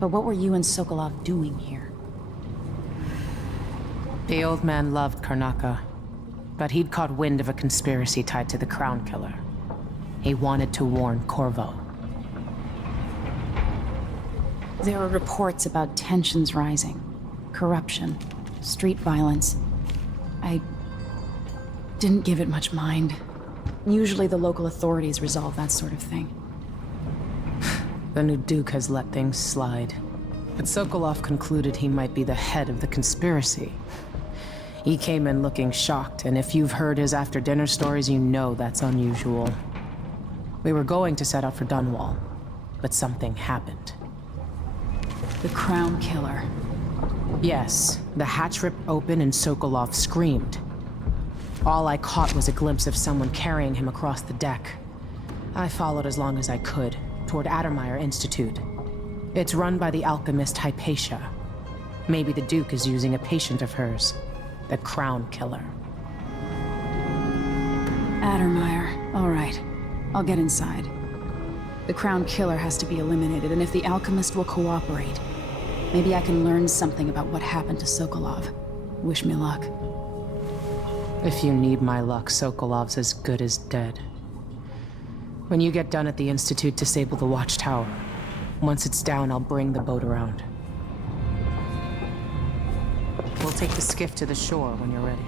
But what were you and Sokolov doing here? The old man loved Karnaka, but he'd caught wind of a conspiracy tied to the Crown Killer. He wanted to warn Corvo. There were reports about tensions rising, corruption, street violence. I didn't give it much mind. Usually the local authorities resolve that sort of thing. The new Duke has let things slide. But Sokolov concluded he might be the head of the conspiracy. He came in looking shocked, and if you've heard his after-dinner stories, you know that's unusual. We were going to set out for Dunwall, but something happened. The Crown Killer. Yes, the hatch ripped open and Sokolov screamed. All I caught was a glimpse of someone carrying him across the deck. I followed as long as I could, toward Addermeyer Institute. It's run by the alchemist Hypatia. Maybe the Duke is using a patient of hers, the Crown Killer. Addermeyer. All right. I'll get inside. The Crown Killer has to be eliminated, and if the alchemist will cooperate, maybe I can learn something about what happened to Sokolov. Wish me luck. If you need my luck, Sokolov's as good as dead. When you get done at the Institute, disable the watchtower. Once it's down, I'll bring the boat around. We'll take the skiff to the shore when you're ready.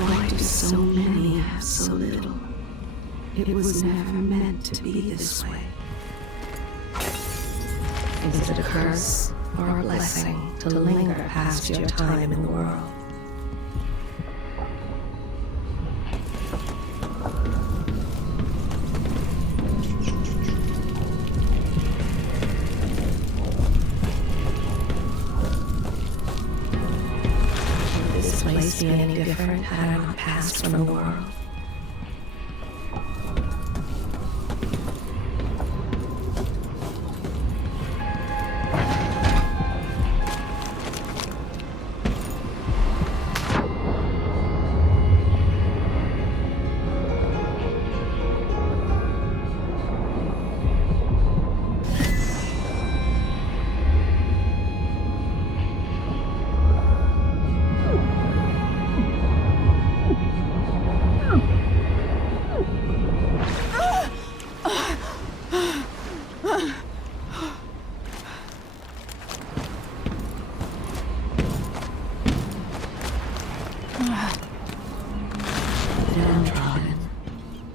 Why do so many have so little? It was never meant to be this way. Is it a curse or a blessing to linger past your time in the world? Would this place be any different had I not passed from the world?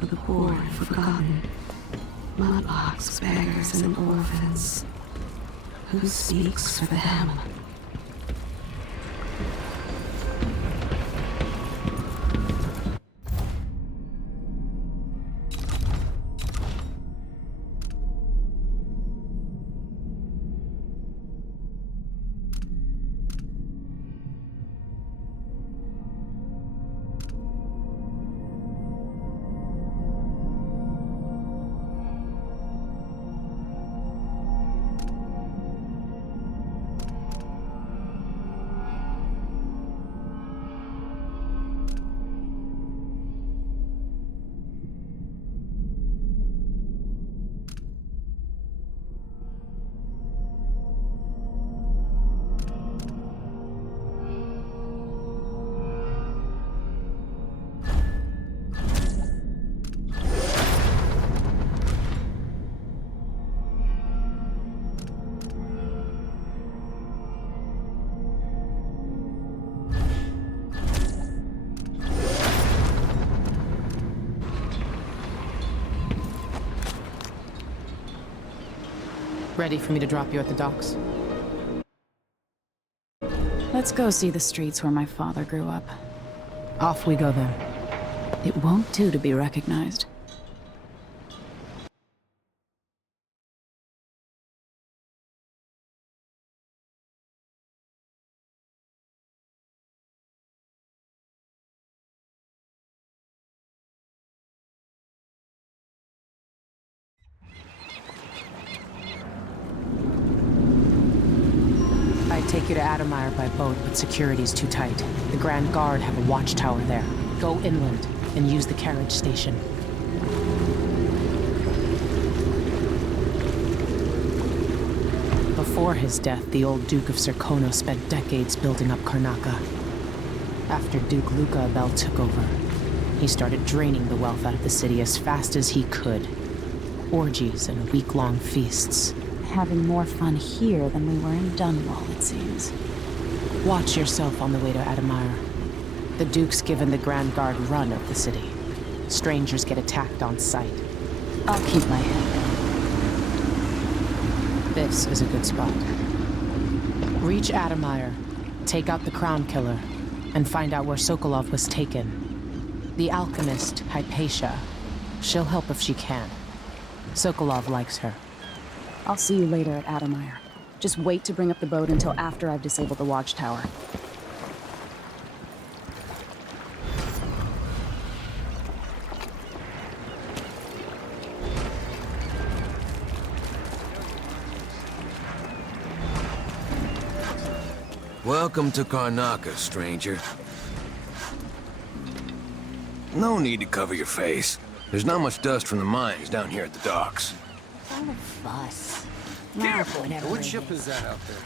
The poor and forgotten, mudlarks, beggars, and orphans. Who speaks for them? Ready for me to drop you at the docks? Let's go see the streets where my father grew up. Off we go then. It won't do to be recognized. I'd take you to Adamire by boat, but security's too tight. The Grand Guard have a watchtower there. Go inland and use the carriage station. Before his death, the old Duke of Serkono spent decades building up Karnaca. After Duke Luca Abel took over, he started draining the wealth out of the city as fast as he could. Orgies and week-long feasts. Having more fun here than we were in Dunwall, it seems. Watch yourself on the way to Adamire. The Duke's given the Grand Guard run of the city. Strangers get attacked on sight. I'll keep my head down. This is a good spot. Reach Adamire, take out the Crown Killer, and find out where Sokolov was taken. The alchemist, Hypatia. She'll help if she can. Sokolov likes her. I'll see you later at Adamire. Just wait to bring up the boat until after I've disabled the watchtower. Welcome to Karnaca, stranger. No need to cover your face. There's not much dust from the mines down here at the docks. Full of fuss. Careful! What ship is that out there?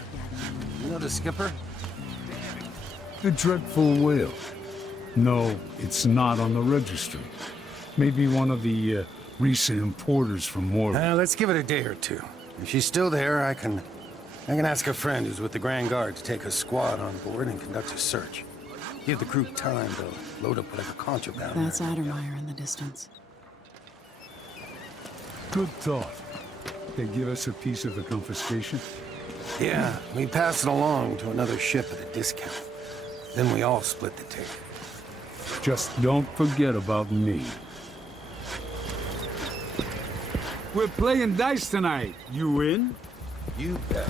You know the skipper? The Dreadful Whale. No, it's not on the registry. Maybe one of the recent importers from Morrow. Let's give it a day or two. If she's still there, I can ask a friend who's with the Grand Guard to take a squad on board and conduct a search. Give the crew time to load up whatever contraband. That's Adamire in the distance. Good thought. They give us a piece of the confiscation? Yeah, we pass it along to another ship at a discount. Then we all split the ticket. Just don't forget about me. We're playing dice tonight. You in? You bet.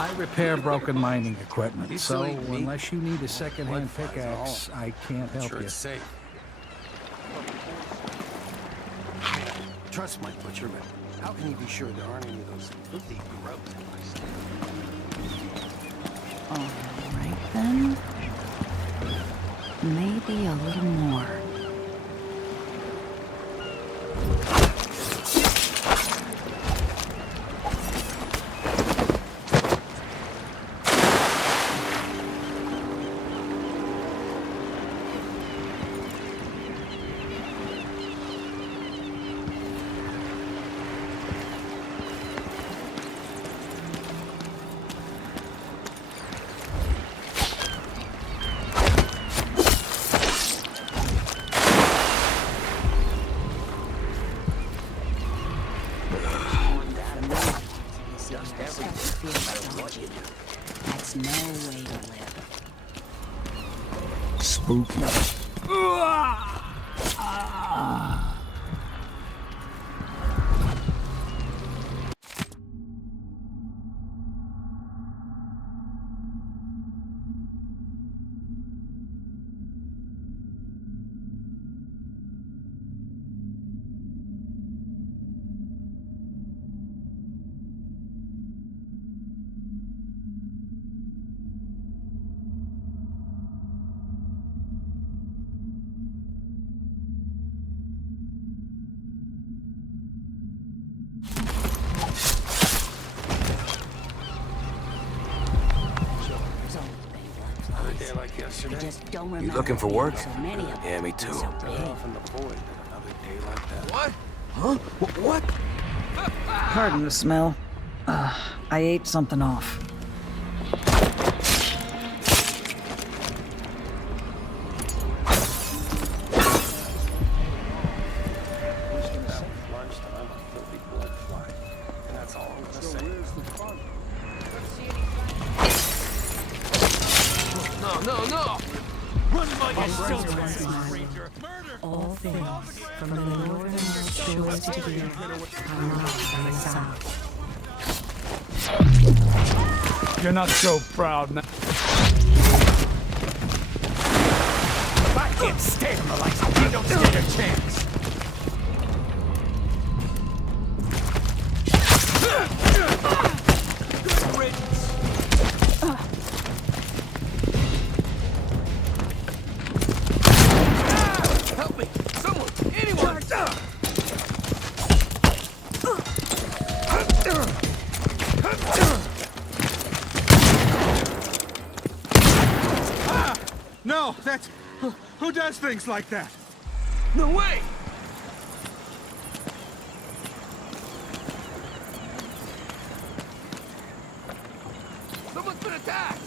I repair broken mining equipment, so unless you need a second-hand pickaxe, I can't help you. It's safe. Trust my butcher, but how can you be sure there aren't any of those filthy grubs in my stuff? All right, then. Maybe a little more. That's no way to live. Spooky. You looking for work? Yeah, me too. What? Huh? What? Pardon the smell. I ate something off. Run by yourself, stranger! All things, from the northernmost shores to here, are lost in the south. You're not so proud now. I can't stand the likes of you. Don't stand a chance. Good riddance! Help me! Someone! Anyone! No, that's... Who does things like that? No way! Someone's been attacked!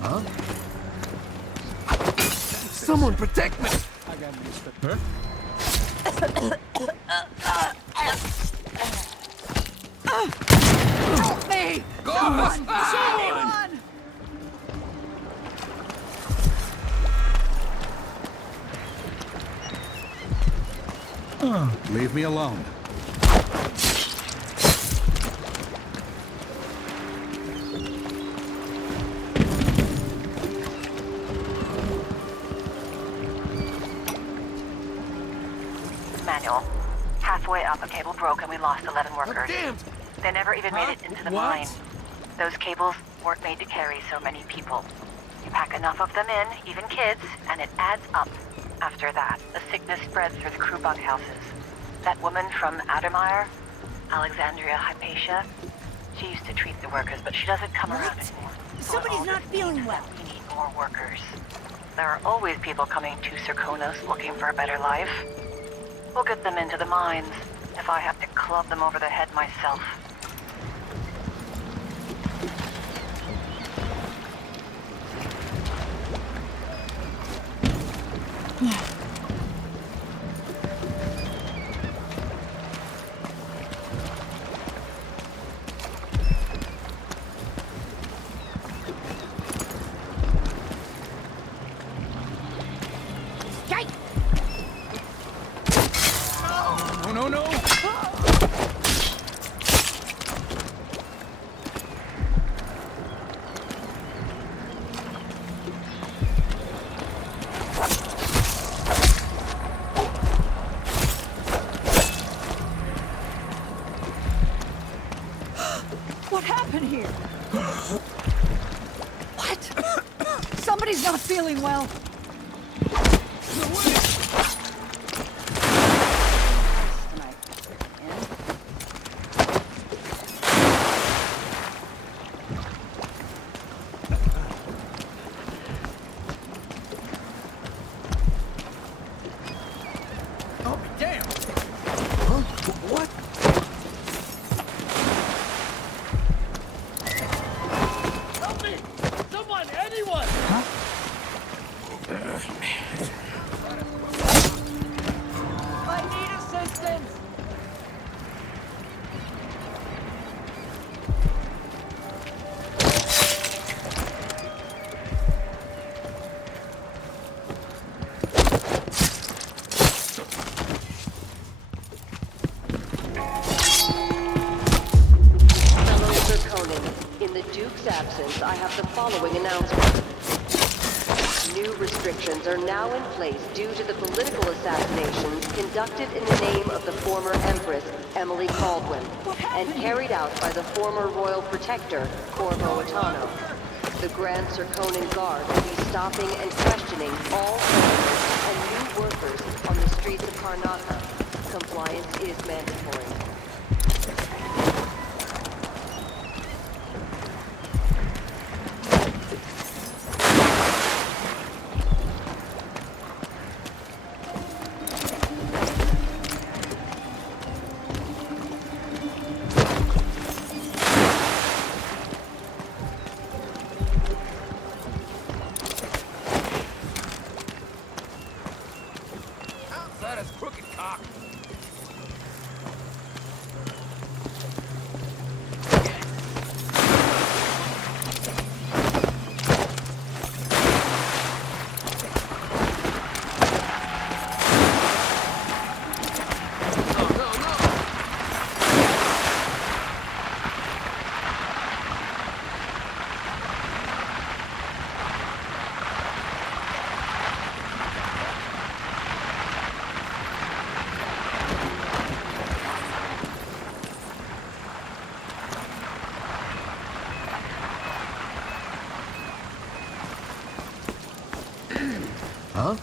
Huh? Someone protect me! I got used to... Huh? Help me! Someone! Anyone! Leave me alone. Manual. Halfway up, a cable broke and we lost 11 workers. Damn! They never even made it into the What? mine. Those cables weren't made to carry so many people. You pack enough of them in, even kids, and it adds up. After that, the sickness spreads through the crew bunkhouses. That woman from Addermeyer, Alexandria Hypatia, she used to treat the workers, but she doesn't come around anymore. Somebody's not feeling well. We need more workers. There are always people coming to Serkonos looking for a better life. We'll get them into the mines, if I have to club them over the head myself. No, no, no! What happened here? What? Somebody's not feeling well. Oh, damn! Huh? What? Help me! Someone! Anyone! I need assistance. Fellow Sir Conan, in the Duke's absence, I have the following announcement. New restrictions are now in place due to the political assassinations conducted in the name of the former Empress, Emily Caldwin, and carried out by the former Royal Protector, Corvo Attano. The Grand Sir Conan Guard will be stopping and questioning all visitors and new workers on the streets of Karnataka. Compliance is mandatory. Outside is crooked cock. Huh?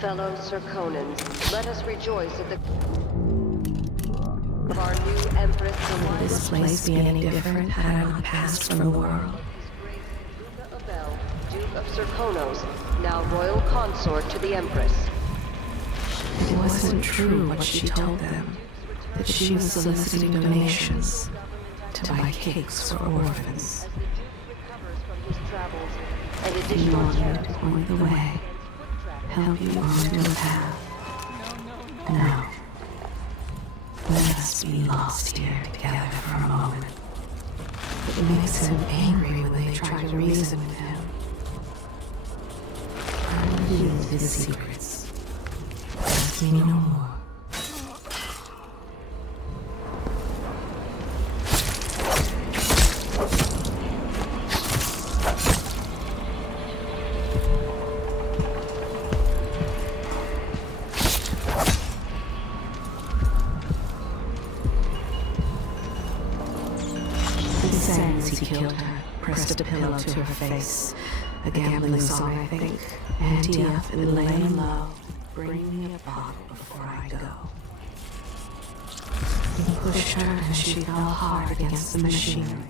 Fellow Serkonans, let us rejoice at the of our new empress. Would this place be any different had I not passed from the world? Duke of Serkonos, now royal consort to the empress. It wasn't true what she told them, that she was soliciting donations to buy cakes for orphans. He wanted to point the way, help you onto a path. No. Let us be lost here together for a moment. It makes him angry when they try to reason with him. I revealed his secrets. Ask me no more. He killed her, pressed a pillow to her face. A gambling song, I think. Ante-up and laying low. Bring me a bottle before I go. He pushed her and she fell hard against the machinery.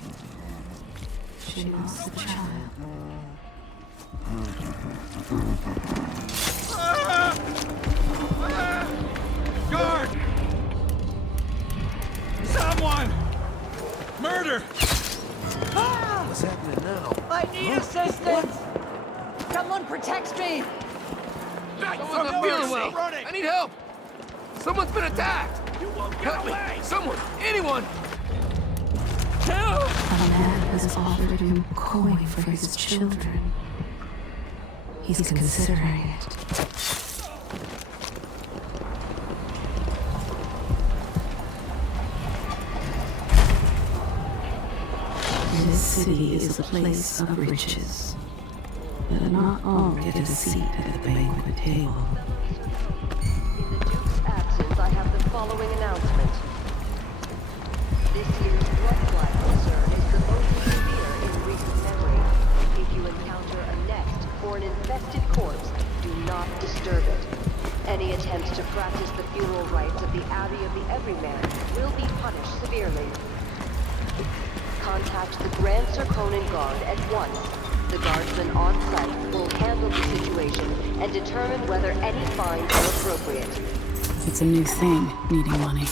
She lost the child. Guard! Someone! Murder! What's happening now? I need assistance! Someone protect me! Someone's not feeling well. I need help. Someone's been attacked. Help me. Someone. Anyone. Help! A man has offered him coin for his children. He's considering it. This city is a place of riches, but not all get a seat at the banquet table. following announcement. This year's blood flag concern is the most severe in recent memory. If you encounter a nest or an infested corpse, do not disturb it. Any attempt to practice the funeral rites at the Abbey of the Everyman will be punished severely. Contact the Grand Serkonan Guard at once. The guardsmen on site will handle the situation and determine whether any fines are appropriate. It's a new thing, needing money.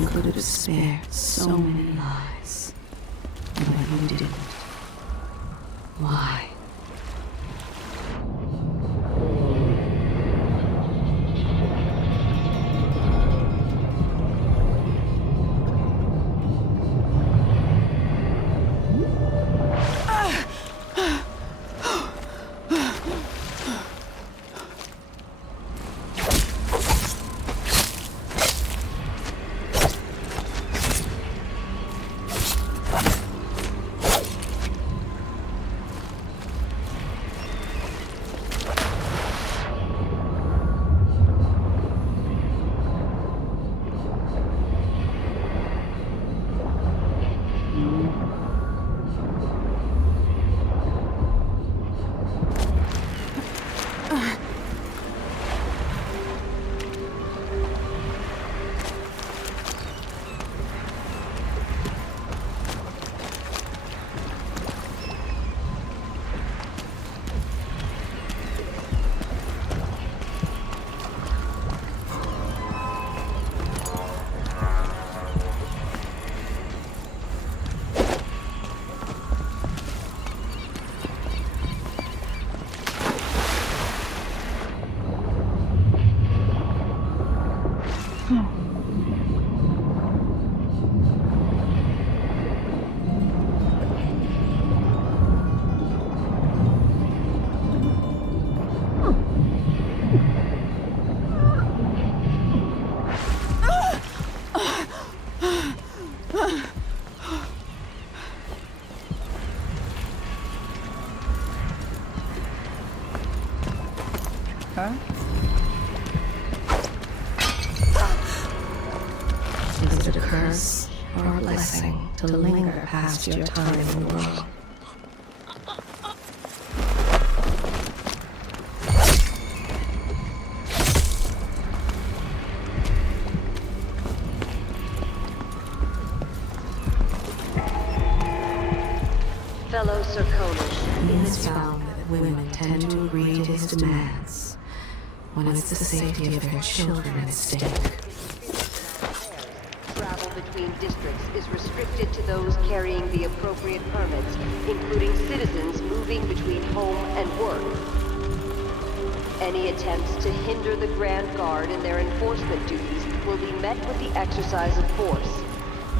You could have spared so many lives. But you didn't. Why? Huh? Is it a curse or a blessing to linger past your time in the world? Fellow Serkonan, He has found that women tend to agree to his demands when it's the safety of their children at stake. travel between districts is restricted to those carrying the appropriate permits, including citizens moving between home and work. Any attempts to hinder the Grand Guard in their enforcement duties will be met with the exercise of force.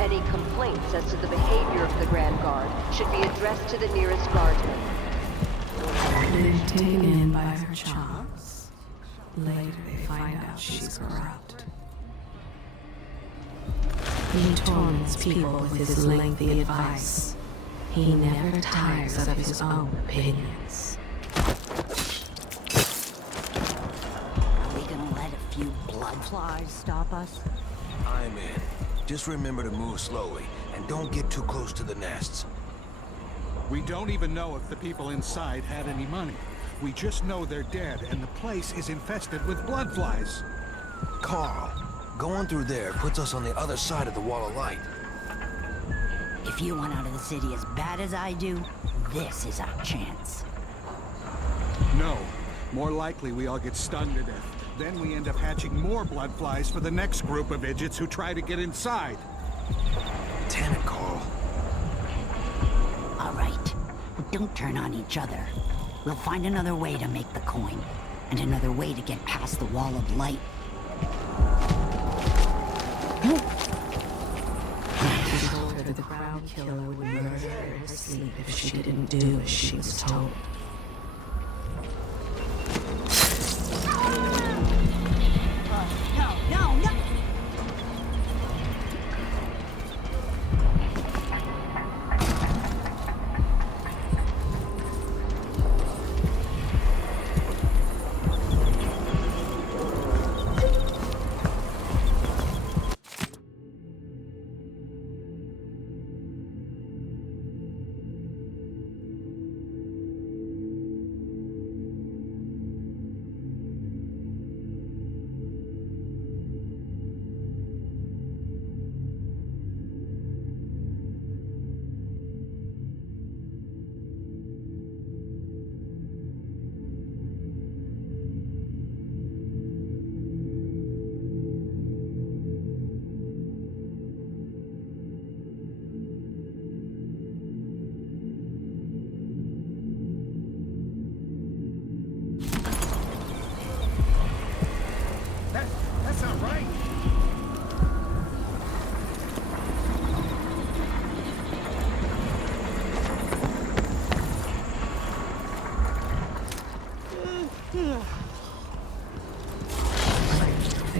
Any complaints as to the behavior of the Grand Guard should be addressed to the nearest guardsman. Been taken in by her chops. Later they find out she's corrupt. He torments people with his lengthy advice. He never tires of his own opinions. Are we gonna let a few blood flies stop us? I'm in. Just remember to move slowly, and don't get too close to the nests. We don't even know if the people inside had any money. We just know they're dead, and the place is infested with blood flies. Carl, going through there puts us on the other side of the wall of light. If you want out of the city as bad as I do, this is our chance. No. More likely we all get stung to death. Then we end up hatching more blood flies for the next group of idiots who try to get inside. Damn it, Carl. All right. Don't turn on each other. We'll find another way to make the coin, and another way to get past the wall of light. She told her the crowd killer would murder her in her sleep if she didn't do as she was told. No!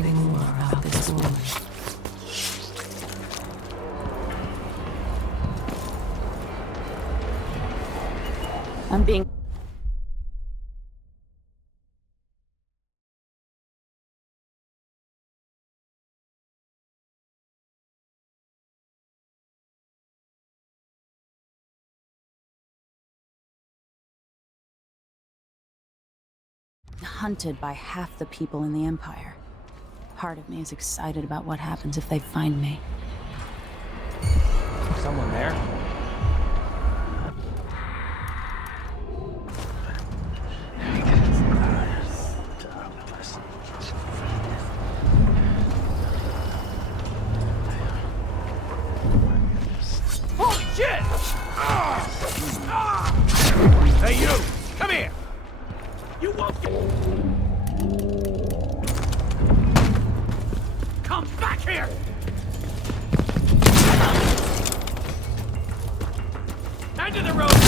something more about this woman. I'm being... hunted by half the people in the Empire. Part of me is excited about what happens if they find me. Someone there? Holy shit! Hey, you! Come here! You won't get... Come back here! End of the road!